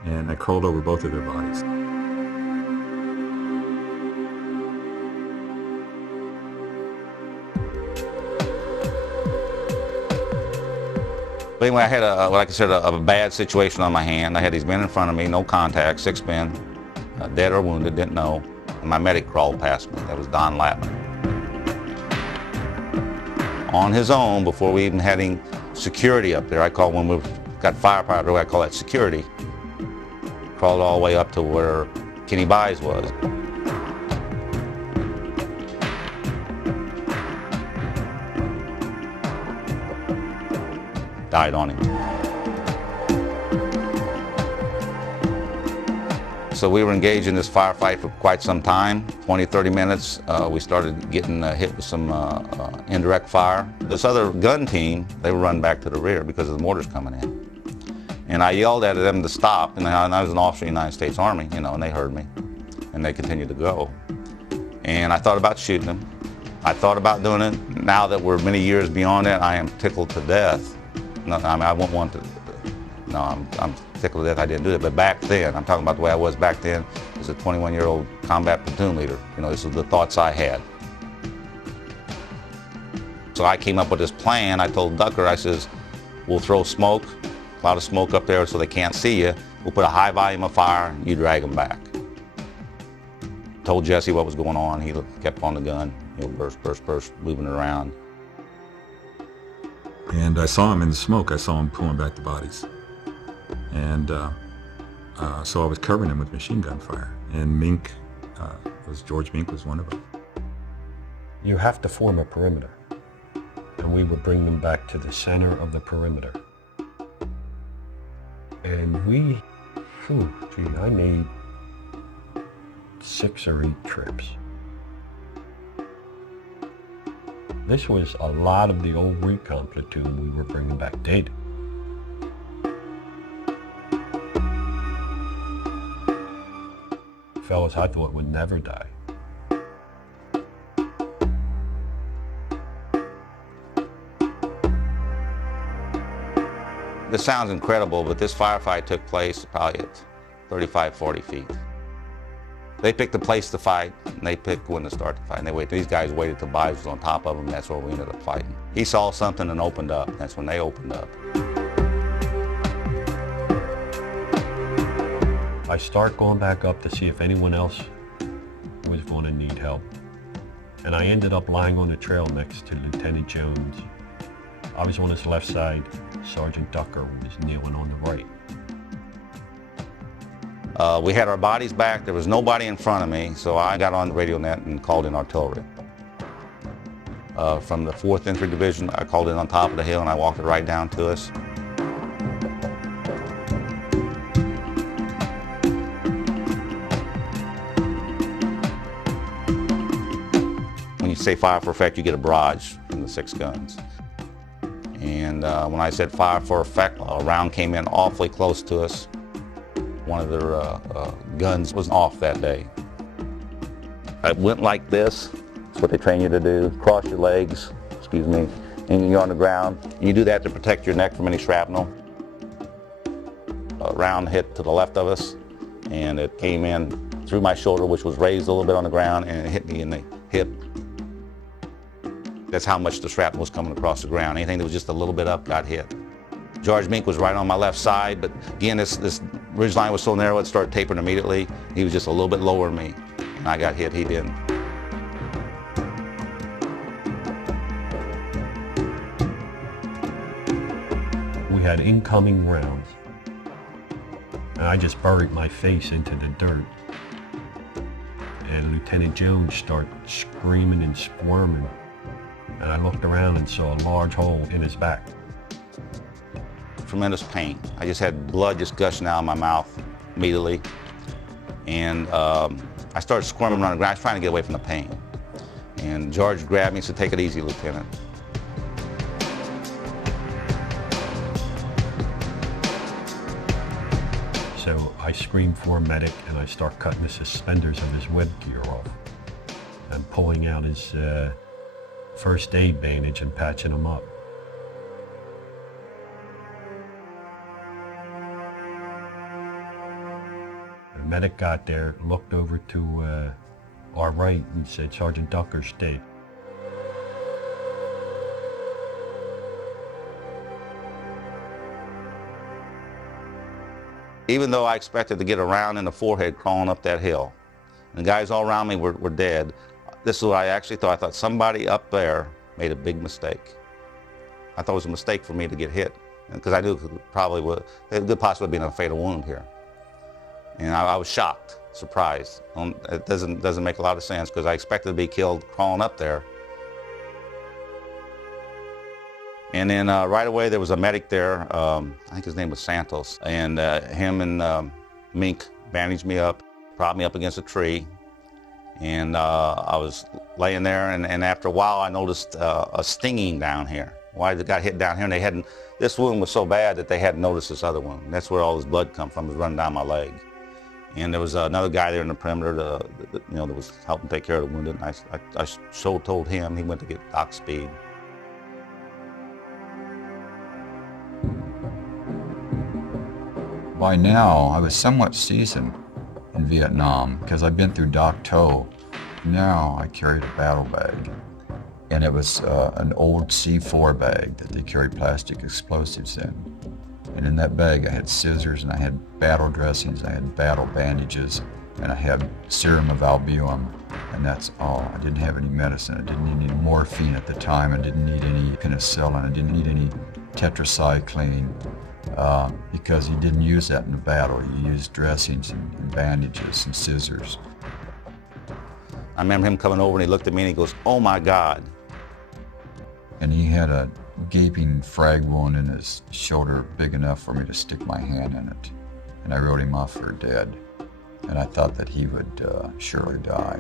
And I crawled over both of their bodies. But anyway, I had what I consider a bad situation on my hand. I had these men in front of me, no contact, 6 men, dead or wounded, didn't know. And my medic crawled past me. That was Don Latman. On his own, before we even had any security up there, I call when we got firefighter, I call that security. Crawled all the way up to where Kenny Buys was. Died on him. So we were engaged in this firefight for quite some time, 20, 30 minutes. We started getting hit with some indirect fire. This other gun team, they were running back to the rear because of the mortars coming in. And I yelled at them to stop, and I was an officer of the United States Army, you know, and they heard me, and they continued to go. And I thought about shooting them. I thought about doing it. Now that we're many years beyond that, I am tickled to death. No, I mean, I won't want to, no, I'm tickled to death I didn't do that, but back then, I'm talking about the way I was back then, as a 21-year-old combat platoon leader. You know, this was the thoughts I had. So I came up with this plan. I told Ducker, I says, we'll throw smoke, a lot of smoke up there so they can't see you. We'll put a high volume of fire, and you drag them back. Told Jesse what was going on. He kept on the gun, you know, burst, moving it around. And I saw him in the smoke. I saw him pulling back the bodies. And so I was covering him with machine gun fire. And Mink, George Mink was one of them. You have to form a perimeter. And we would bring them back to the center of the perimeter. And we, I made 6 or 8 trips. This was a lot of the old Recon platoon we were bringing back dead. Fellas I thought would never die. This sounds incredible, but this firefight took place probably at 35, 40 feet. They picked a place to fight, and they picked when to start the fight. And they waited. These guys waited till Buys was on top of them. That's where we ended up fighting. He saw something and opened up. That's when they opened up. I start going back up to see if anyone else was going to need help. And I ended up lying on the trail next to Lieutenant Jones. I was on his left side. Sergeant Ducker was kneeling on the right. We had our bodies back. There was nobody in front of me, so I got on the radio net and called in artillery. From the 4th Infantry Division, I called in on top of the hill, and I walked it right down to us. When you say fire for effect, you get a barrage from the 6 guns. And when I said fire for effect, a round came in awfully close to us. One of their guns was off that day. I went like this. That's what they train you to do. Cross your legs, and you're on the ground. And you do that to protect your neck from any shrapnel. A round hit to the left of us, and it came in through my shoulder, which was raised a little bit on the ground, and it hit me in the hip. That's how much the shrapnel was coming across the ground. Anything that was just a little bit up got hit. George Mink was right on my left side, but again, this ridge line was so narrow it started tapering immediately. He was just a little bit lower than me, and I got hit, he didn't. We had incoming rounds, and I just buried my face into the dirt. And Lieutenant Jones started screaming and squirming, and I looked around and saw a large hole in his back. Tremendous pain. I just had blood just gushing out of my mouth immediately. And I started squirming around the ground. I was trying to get away from the pain. And George grabbed me and said, "Take it easy, Lieutenant." I scream for a medic and I start cutting the suspenders of his web gear off and pulling out his first aid bandage and patching him up. The medic got there, looked over to our right and said, "Sergeant Ducker's dead." Even though I expected to get a round in the forehead crawling up that hill, and the guys all around me were dead, this is what I actually thought. I thought somebody up there made a big mistake. I thought it was a mistake for me to get hit, because I knew it probably would, there had a good possibility of being a fatal wound here. And I was shocked, surprised. It doesn't make a lot of sense, because I expected to be killed crawling up there. And then right away there was a medic there, I think his name was Santos, and him and Mink bandaged me up, propped me up against a tree, and I was laying there, and after a while I noticed a stinging down here. Why it got hit down here, and they hadn't, this wound was so bad that they hadn't noticed this other one. That's where all this blood come from, it was running down my leg. And there was another guy there in the perimeter that was helping take care of the wounded, and I told him, he went to get Doc Speed. By now, I was somewhat seasoned in Vietnam because I'd been through Dak To. Now I carried a battle bag, and it was an old C4 bag that they carried plastic explosives in. And in that bag I had scissors, and I had battle dressings, I had battle bandages, and I had serum of albumin, and that's all. I didn't have any medicine. I didn't need any morphine at the time. I didn't need any penicillin. I didn't need any tetracycline. Because you didn't use that in the battle. You used dressings and bandages and scissors. I remember him coming over and he looked at me and he goes, "Oh my God." And he had a gaping frag wound in his shoulder big enough for me to stick my hand in it. And I wrote him off for dead. And I thought that he would surely die.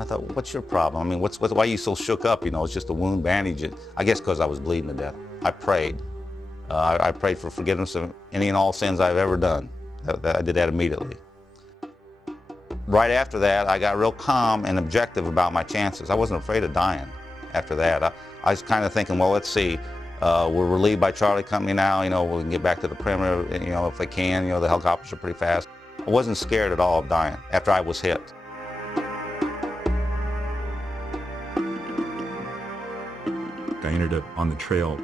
I thought, well, what's your problem? I mean, why are you so shook up? You know, it's just a wound bandage. I guess because I was bleeding to death. I prayed. I prayed for forgiveness of any and all sins I've ever done. I did that immediately. Right after that, I got real calm and objective about my chances. I wasn't afraid of dying after that. I was kind of thinking, well, let's see. We're relieved by Charlie Company now. You know, we can get back to the perimeter, you know, if they can. You know, the helicopters are pretty fast. I wasn't scared at all of dying after I was hit. I ended up on the trail,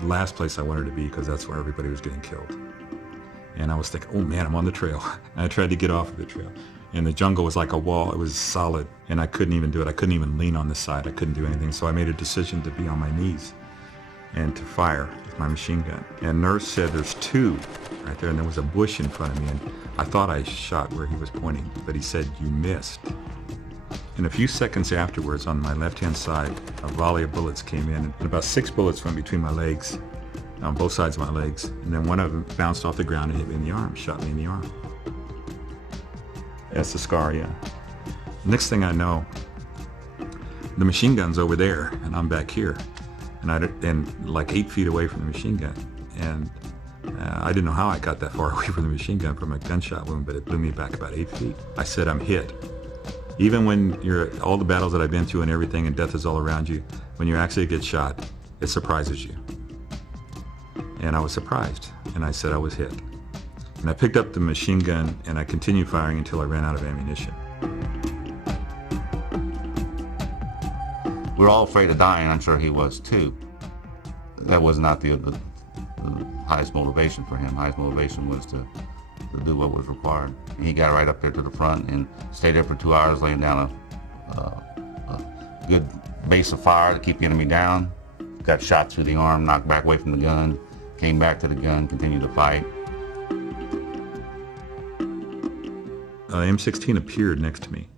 the last place I wanted to be, because that's where everybody was getting killed. And I was thinking, oh man, I'm on the trail. And I tried to get off of the trail. And the jungle was like a wall, it was solid, and I couldn't even do it. I couldn't even lean on the side, I couldn't do anything. So I made a decision to be on my knees and to fire with my machine gun. And nurse said there's two right there, and there was a bush in front of me. And I thought I shot where he was pointing, but he said, you missed. And a few seconds afterwards, on my left-hand side, a volley of bullets came in, and about 6 bullets went between my legs, on both sides of my legs, and then one of them bounced off the ground and hit me in the arm, shot me in the arm. That's the scar, yeah. Next thing I know, the machine gun's over there, and I'm back here, and like 8 feet away from the machine gun. And I didn't know how I got that far away from the machine gun from a gunshot wound, but it blew me back about 8 feet. I said, I'm hit. Even when all the battles that I've been through and everything, and death is all around you, when you actually get shot, it surprises you. And I was surprised, and I said I was hit. And I picked up the machine gun, and I continued firing until I ran out of ammunition. We're all afraid of dying, I'm sure he was too. That was not the highest motivation for him. Highest motivation was to do what was required. He got right up there to the front and stayed there for 2 hours, laying down a good base of fire to keep the enemy down. Got shot through the arm, knocked back away from the gun, came back to the gun, continued to fight. M16 appeared next to me,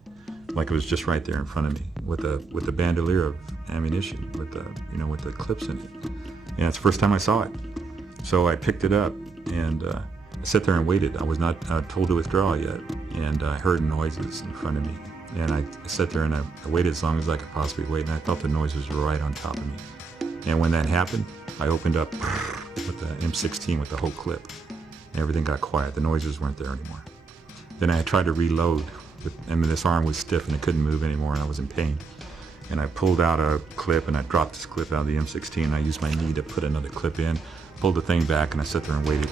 like it was just right there in front of me, with a bandolier of ammunition, with the clips in it. And it's the first time I saw it. So I picked it up, and I sat there and waited. I was not told to withdraw yet, and I heard noises in front of me. And I sat there and I waited as long as I could possibly wait, and I felt the noise was right on top of me. And when that happened, I opened up with the M16 with the whole clip. And everything got quiet. The noises weren't there anymore. Then I tried to reload, and this arm was stiff and it couldn't move anymore, and I was in pain. And I pulled out a clip and I dropped this clip out of the M16, and I used my knee to put another clip in, pulled the thing back, and I sat there and waited.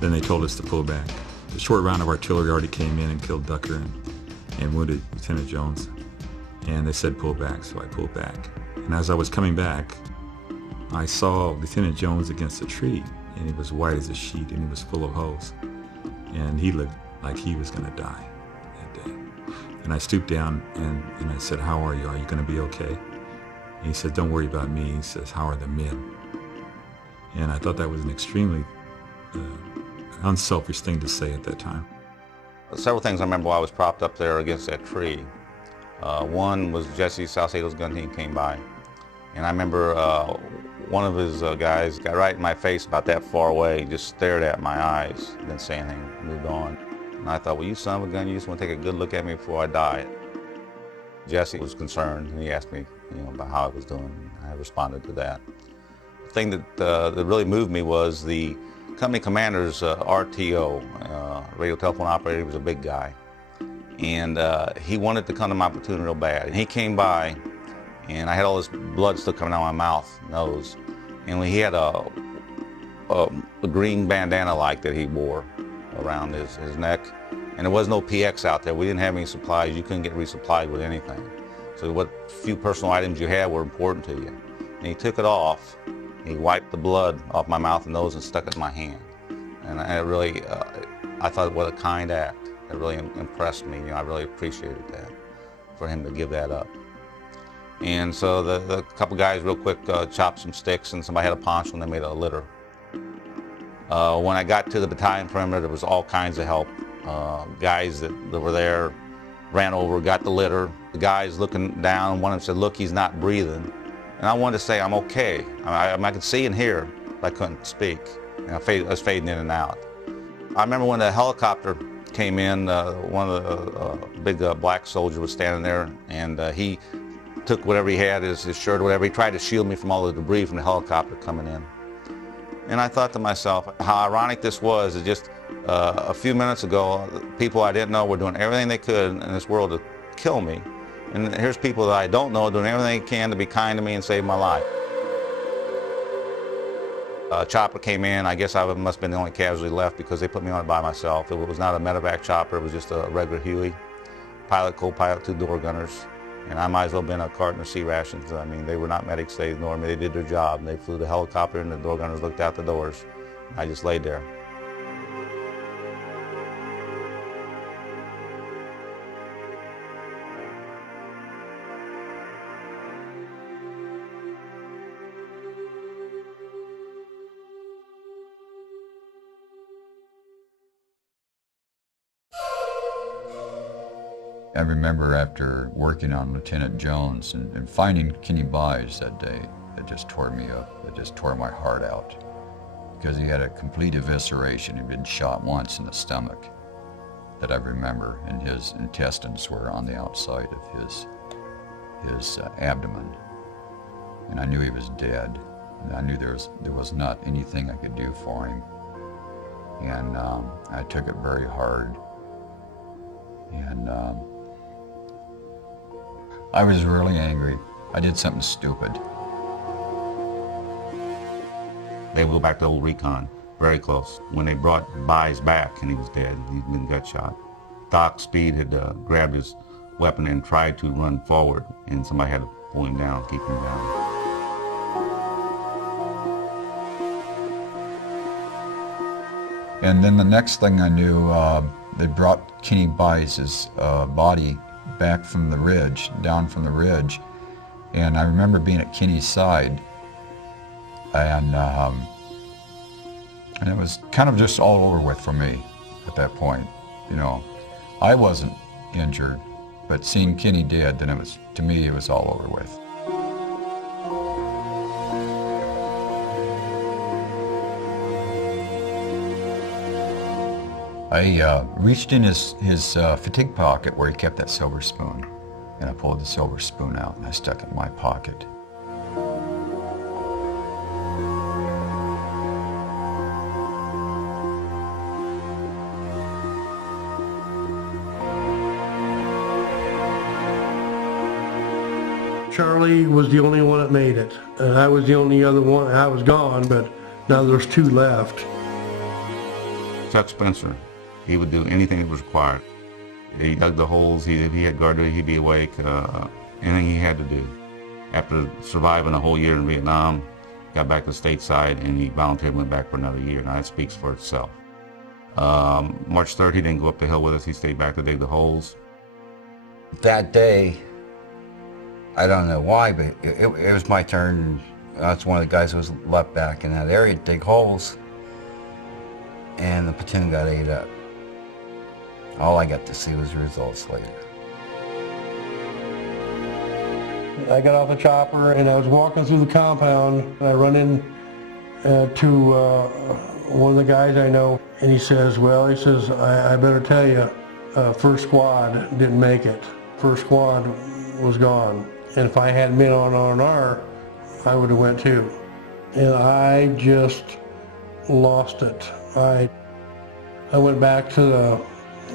Then they told us to pull back. The short round of artillery already came in and killed Ducker and wounded Lieutenant Jones. And they said pull back, so I pulled back. And as I was coming back, I saw Lieutenant Jones against a tree, and he was white as a sheet, and he was full of holes. And he looked like he was gonna die that day. And I stooped down and I said, how are you? Are you gonna be okay? And he said, don't worry about me. He says, how are the men? And I thought that was an extremely unselfish thing to say at that time. Several things I remember while I was propped up there against that tree. One was Jesse Salcedo's gun team came by. And I remember one of his guys got right in my face about that far away, just stared at my eyes, didn't say anything, moved on. And I thought, well, you son of a gun, you just want to take a good look at me before I die. Jesse was concerned, and he asked me, about how I was doing. I responded to that. The thing that really moved me was the company commander's RTO, radio telephone operator. He was a big guy, and he wanted to come to my platoon real bad. And he came by, and I had all this blood still coming out of my mouth, nose, and he had a green bandana like that he wore around his neck, and there was no PX out there. We didn't have any supplies. You couldn't get resupplied with anything. So what few personal items you had were important to you. And he took it off. He wiped the blood off my mouth and nose and stuck it in my hand. And I really, I thought, what a kind act. It really impressed me. I really appreciated that, for him to give that up. And so the couple guys real quick chopped some sticks, and somebody had a poncho and they made a litter. When I got to the battalion perimeter, there was all kinds of help. Guys that were there ran over, got the litter. The guys looking down, one of them said, look, he's not breathing. And I wanted to say, I'm okay. I could see and hear, but I couldn't speak. And I was fading in and out. I remember when the helicopter came in, one of the big black soldiers was standing there, and he took whatever he had, his shirt or whatever. He tried to shield me from all the debris from the helicopter coming in. And I thought to myself, how ironic this was. It just a few minutes ago, people I didn't know were doing everything they could in this world to kill me. And here's people that I don't know doing everything they can to be kind to me and save my life. Chopper came in. I guess I must have been the only casualty left because they put me on it by myself. It was not a Medevac chopper. It was just a regular Huey. Pilot, co-pilot, 2 door gunners. And I might as well have been a carton of sea rations. I mean, they were not medics. They ignored me. They did their job. They flew the helicopter and the door gunners looked out the doors. I just laid there. I remember after working on Lieutenant Jones and finding Kenny Byes that day, it just tore me up. It just tore my heart out because he had a complete evisceration. He'd been shot once in the stomach that I remember, and his intestines were on the outside of his abdomen. And I knew he was dead, and I knew there was not anything I could do for him. And I took it very hard. And I was really angry. I did something stupid. They would go back to old Recon, very close. When they brought Byes back and he was dead, he'd been gut shot. Doc Speed had grabbed his weapon and tried to run forward, and somebody had to pull him down, keep him down. And then the next thing I knew, they brought Kenny Byes' body back from the ridge, down from the ridge. And I remember being at Kenny's side, and And it was kind of just all over with for me at that point. You know, I wasn't injured, but seeing Kenny dead, then it was, to me, it was all over with. I reached in his fatigue pocket where he kept that silver spoon, and I pulled the silver spoon out and I stuck it in my pocket. Charlie was the only one that made it, and I was the only other one. I was gone, but now there's two left. Chuck Spencer, he would do anything that was required. He dug the holes, if he had guard duty, he'd be awake, anything he had to do. After surviving a whole year in Vietnam, got back to stateside, and he volunteered and went back for another year. Now that speaks for itself. March 3rd, he didn't go up the hill with us, he stayed back to dig the holes. That day, I don't know why, but it was my turn. I was one of the guys who was left back in that area to dig holes, and the platoon got ate up. All I got to see was the results later. I got off the chopper and I was walking through the compound, and I run in to one of the guys I know, and he says, I better tell you, first squad didn't make it. First squad was gone. And if I hadn't been on R&R, I would have went too. And I just lost it. I went back to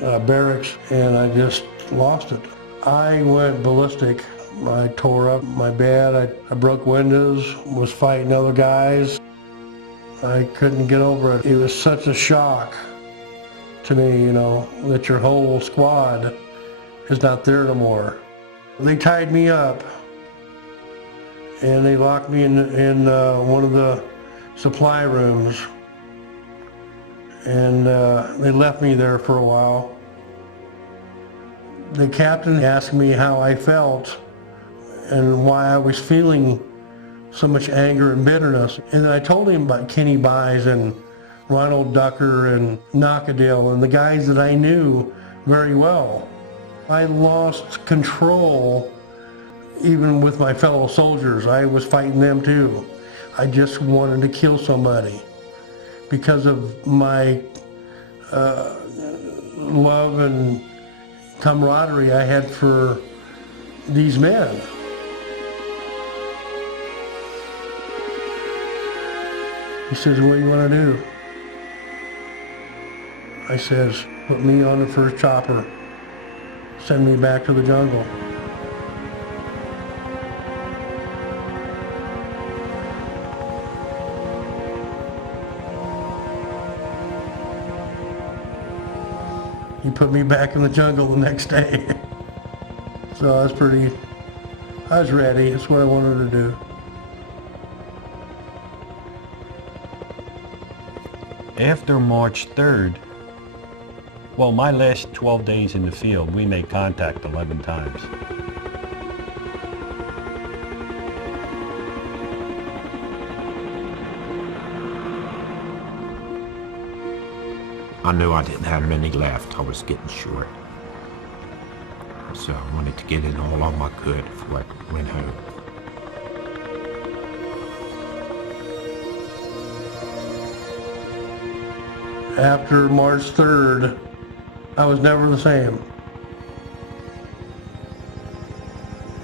the barracks and I just lost it. I went ballistic. I tore up my bed, I broke windows, was fighting other guys. I couldn't get over it. It was such a shock to me, you know, that your whole squad is not there no more. They tied me up and they locked me in one of the supply rooms, and they left me there for a while. The captain asked me how I felt and why I was feeling so much anger and bitterness. And then I told him about Kenny Buys and Ronald Ducker and Knockadale and the guys that I knew very well. I lost control even with my fellow soldiers. I was fighting them too. I just wanted to kill somebody because of my love and camaraderie I had for these men. He says, what do you want to do? I says, put me on the first chopper. Send me back to the jungle. He put me back in the jungle the next day. So I was ready. That's what I wanted to do. After March 3rd, well, my last 12 days in the field, we made contact 11 times. I knew I didn't have many left. I was getting short. So I wanted to get in all of them I could before I went home. After March 3rd, I was never the same.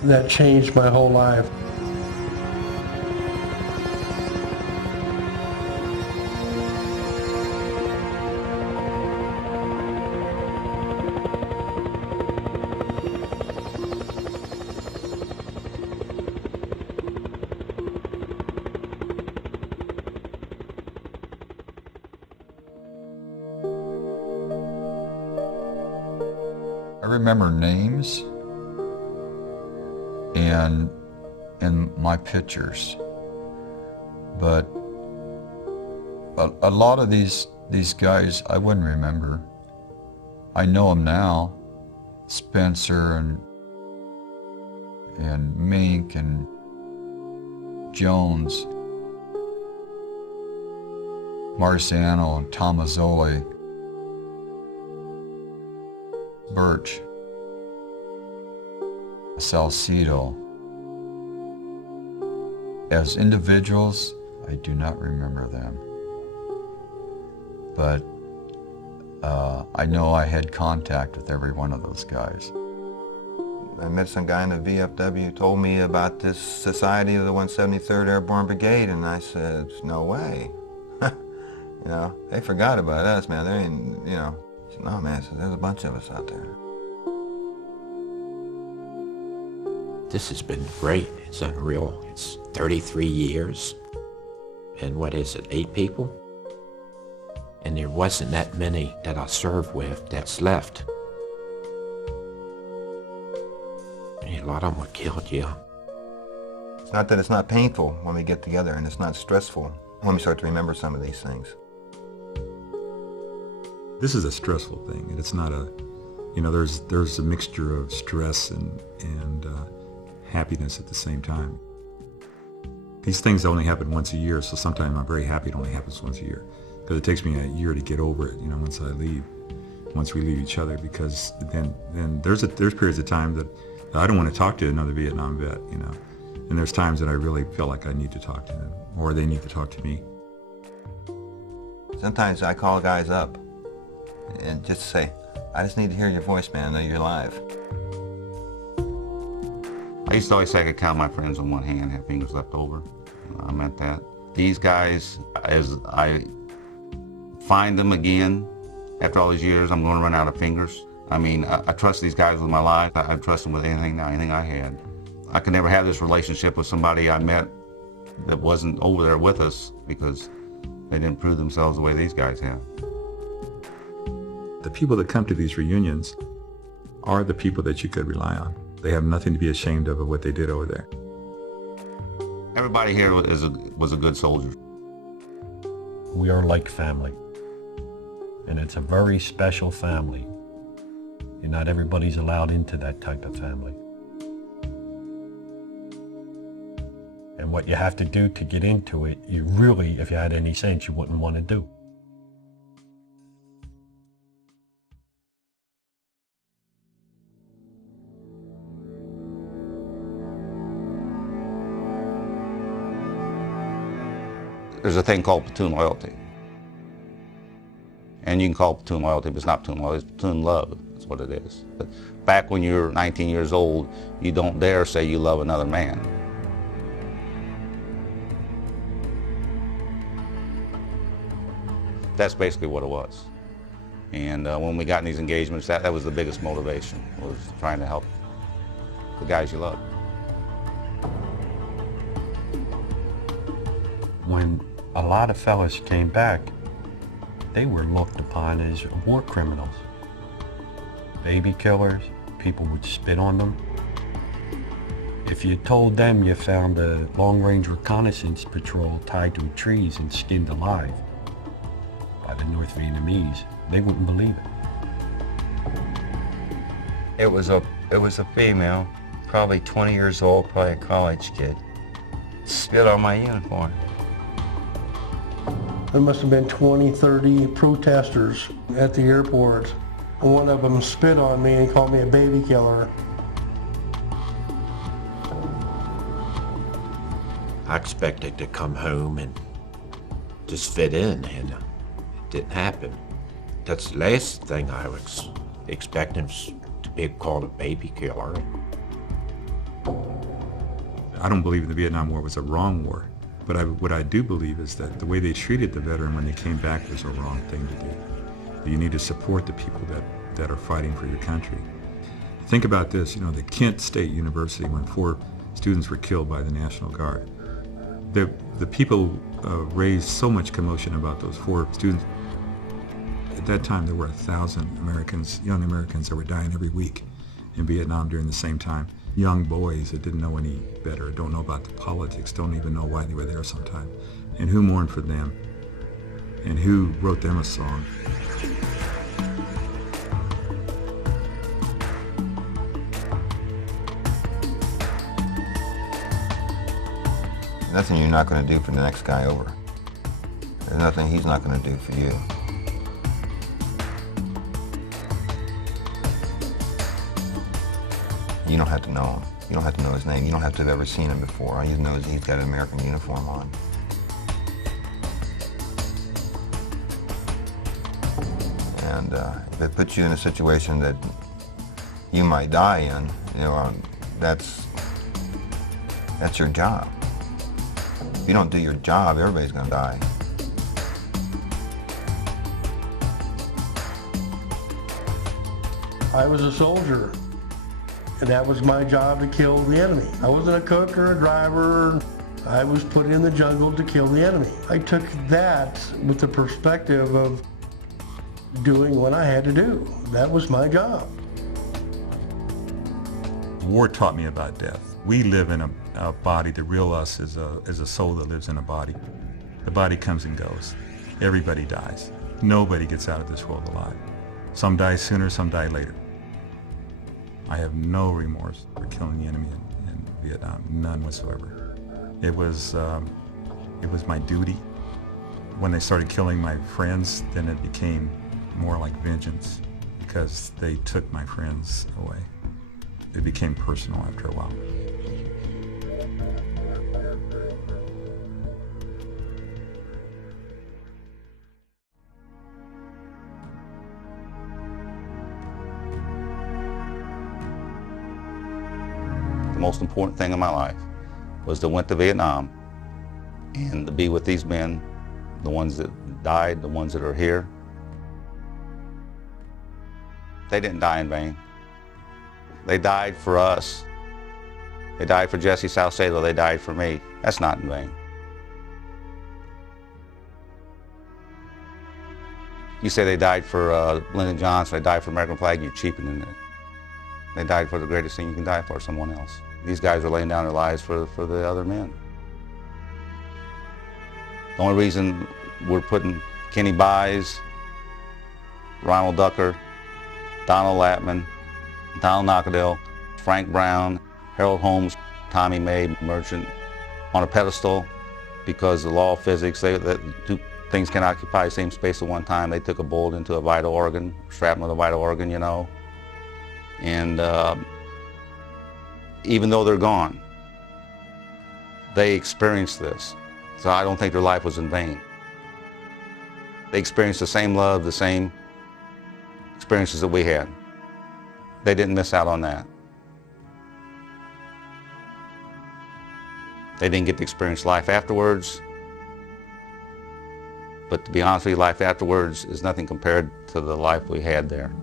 That changed my whole life. I remember names and my pictures, but a lot of these guys I wouldn't remember. I know them now, Spencer and Mink and Jones. Marciano, Tomazzoli, Birch, Salcedo. As individuals, I do not remember them. But I know I had contact with every one of those guys. I met some guy in the VFW who told me about this society of the 173rd Airborne Brigade, and I said, no way. You know, they forgot about us, man. They ain't, you know. I said, no, man, there's a bunch of us out there. This has been great. It's unreal. It's 33 years. And what is it, 8 people? And there wasn't that many that I served with that's left. And a lot of them were killed, yeah. It's not that it's not painful when we get together, and it's not stressful when we start to remember some of these things. This is a stressful thing, and it's not a, you know, there's a mixture of stress and happiness at the same time. These things only happen once a year, so sometimes I'm very happy it only happens once a year, because it takes me a year to get over it, you know, once we leave each other, because then there's periods of time that I don't want to talk to another Vietnam vet, you know, and there's times that I really feel like I need to talk to them, or they need to talk to me. Sometimes I call guys up and just say, I just need to hear your voice, man. I know you're alive. I used to always say I could count my friends on one hand, have fingers left over. I meant that. These guys, as I find them again, after all these years, I'm going to run out of fingers. I mean, I trust these guys with my life. I trust them with anything I had. I could never have this relationship with somebody I met that wasn't over there with us, because they didn't prove themselves the way these guys have. The people that come to these reunions are the people that you could rely on. They have nothing to be ashamed of what they did over there. Everybody here was a good soldier. We are like family. And it's a very special family. And not everybody's allowed into that type of family. And what you have to do to get into it, you really, if you had any sense, you wouldn't want to do. There's a thing called platoon loyalty. And you can call it platoon loyalty, but it's not platoon loyalty, it's platoon love. That's what it is. But back when you're 19 years old, you don't dare say you love another man. That's basically what it was. And when we got in these engagements, that was the biggest motivation, was trying to help the guys you love. When a lot of fellas came back, they were looked upon as war criminals. Baby killers, people would spit on them. If you told them you found a long-range reconnaissance patrol tied to trees and skinned alive by the North Vietnamese, they wouldn't believe it. It was a female, probably 20 years old, probably a college kid. Spit on my uniform. There must have been 20, 30 protesters at the airport. One of them spit on me and called me a baby killer. I expected to come home and just fit in, and it didn't happen. That's the last thing I was expecting, to be called a baby killer. I don't believe the Vietnam War was a wrong war, but what I do believe is that the way they treated the veteran when they came back was a wrong thing to do. You need to support the people that are fighting for your country. Think about this, you know, the Kent State University, when 4 students were killed by the National Guard. The people raised so much commotion about those 4 students. At that time, there were 1,000 Americans, young Americans, that were dying every week in Vietnam during the same time. Young boys that didn't know any better, don't know about the politics, don't even know why they were there sometimes. And who mourned for them? And who wrote them a song? Nothing you're not going to do for the next guy over. There's nothing he's not going to do for you. You don't have to know him. You don't have to know his name. You don't have to have ever seen him before. All you know is he's got an American uniform on. And if it puts you in a situation that you might die in, you know, that's your job. If you don't do your job, everybody's going to die. I was a soldier, and that was my job to kill the enemy. I wasn't a cook or a driver. I was put in the jungle to kill the enemy. I took that with the perspective of doing what I had to do. That was my job. War taught me about death. We live in a body. The real us is a soul that lives in a body. The body comes and goes. Everybody dies. Nobody gets out of this world alive. Some die sooner, some die later. I have no remorse for killing the enemy in Vietnam, none whatsoever. It was my duty. When they started killing my friends, then it became more like vengeance because they took my friends away. It became personal after a while. The most important thing in my life was to went to Vietnam and to be with these men, the ones that died, the ones that are here. They didn't die in vain. They died for us. They died for Jesse Salcedo. They died for me. That's not in vain. You say they died for Lyndon Johnson, they died for American flag, you're cheapening it. They died for the greatest thing you can die for, someone else. These guys are laying down their lives for the other men. The only reason we're putting Kenny Buys, Ronald Ducker, Donald Latman, Donald Knockadale, Frank Brown, Harold Holmes, Tommy May, Merchant on a pedestal because the law of physics, that two things can occupy the same space at one time. They took a bullet into a vital organ, strapped with a vital organ, you know. And even though they're gone, they experienced this. So I don't think their life was in vain. They experienced the same love, the same experiences that we had. They didn't miss out on that. They didn't get to experience life afterwards. But to be honest with you, life afterwards is nothing compared to the life we had there.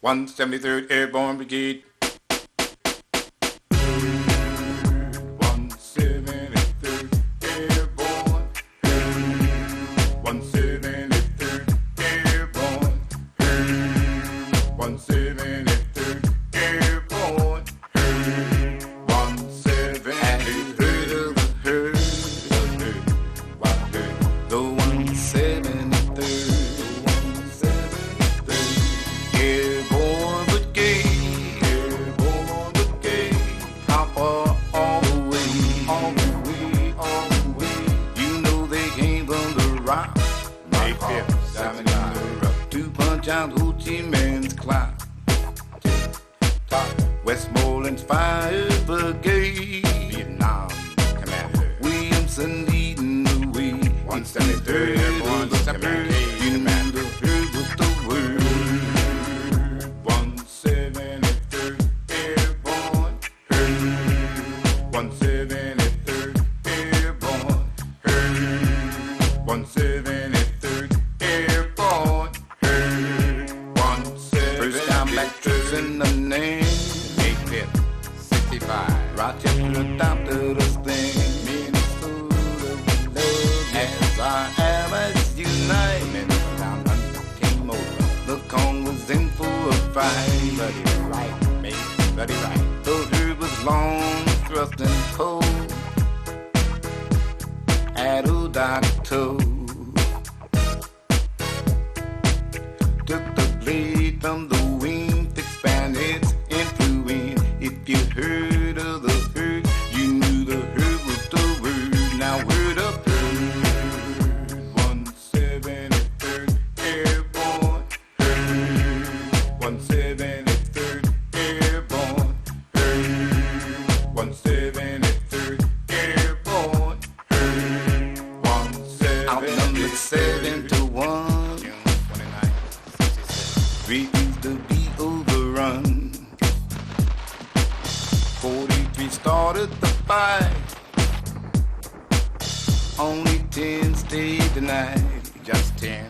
One 73rd Airborne Brigade. 173rd Airborne. 173rd Airborne. 173rd Airborne. 173rd of the herd. The 173rd. Airborne Brigade, Airborne Brigade, Hopper all the way, all the way, all the way. You know they came from the rock, May 5th, 79, to punch out Ho Chi Minh's clock. Westmoreland's Fire Brigade, Vietnam Commander, Williamson leading the way. 173rd Airborne Brigade, you know the herd was the word. 173rd Airborne, 173rd Airborne, 173rd Airborne, 173rd. First time black troops in the name, May 5th, 65. Rochester adopted us then, Minnesota we love as our allies unite. Minnesota down under came over, the Kong was in for a fight. Bloody right, mate, bloody right. The herd was long thrusting pole. Battle of Dak To. Took the blade from the wing, expand its influence. If you heard of the herd, you knew the herd was the word. Now word up herd, 173rd Airborne, herd, 173rd Airborne, herd, 173rd Airborne, herd, 173rd. Outnumbered 7 to 1. Refused to be overrun. 43 started the fight. Only 10 stayed the night. Just 10,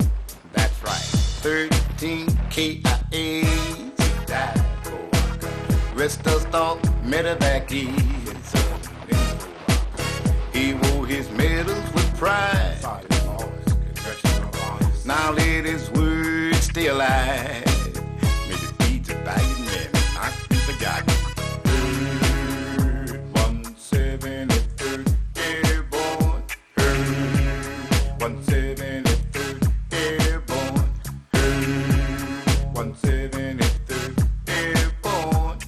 that's right. 13 KIAs died. Rest us thought Medevac is. He wore his medals with pride. Now let his words stay alive. May the deeds of valiant men not be forgotten. 173rd Airborne, 173rd Airborne, 173rd Airborne,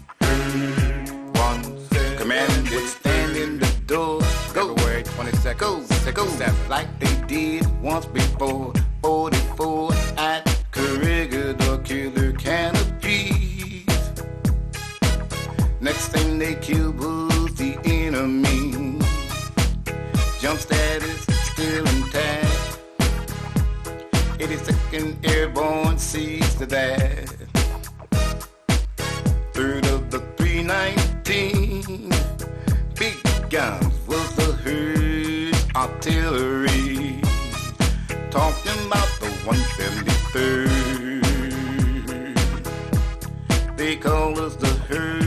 173rd. Command would stand in the door. Go away, 22nd, go, like they did once before. 44 at Corregidor, killer canopies. Next thing they killed was the enemy. Jump status still intact. 82nd Airborne seized to that. Third of the 319. Big guns was the herd's artillery. Talking about the 173rd. They call us the herd.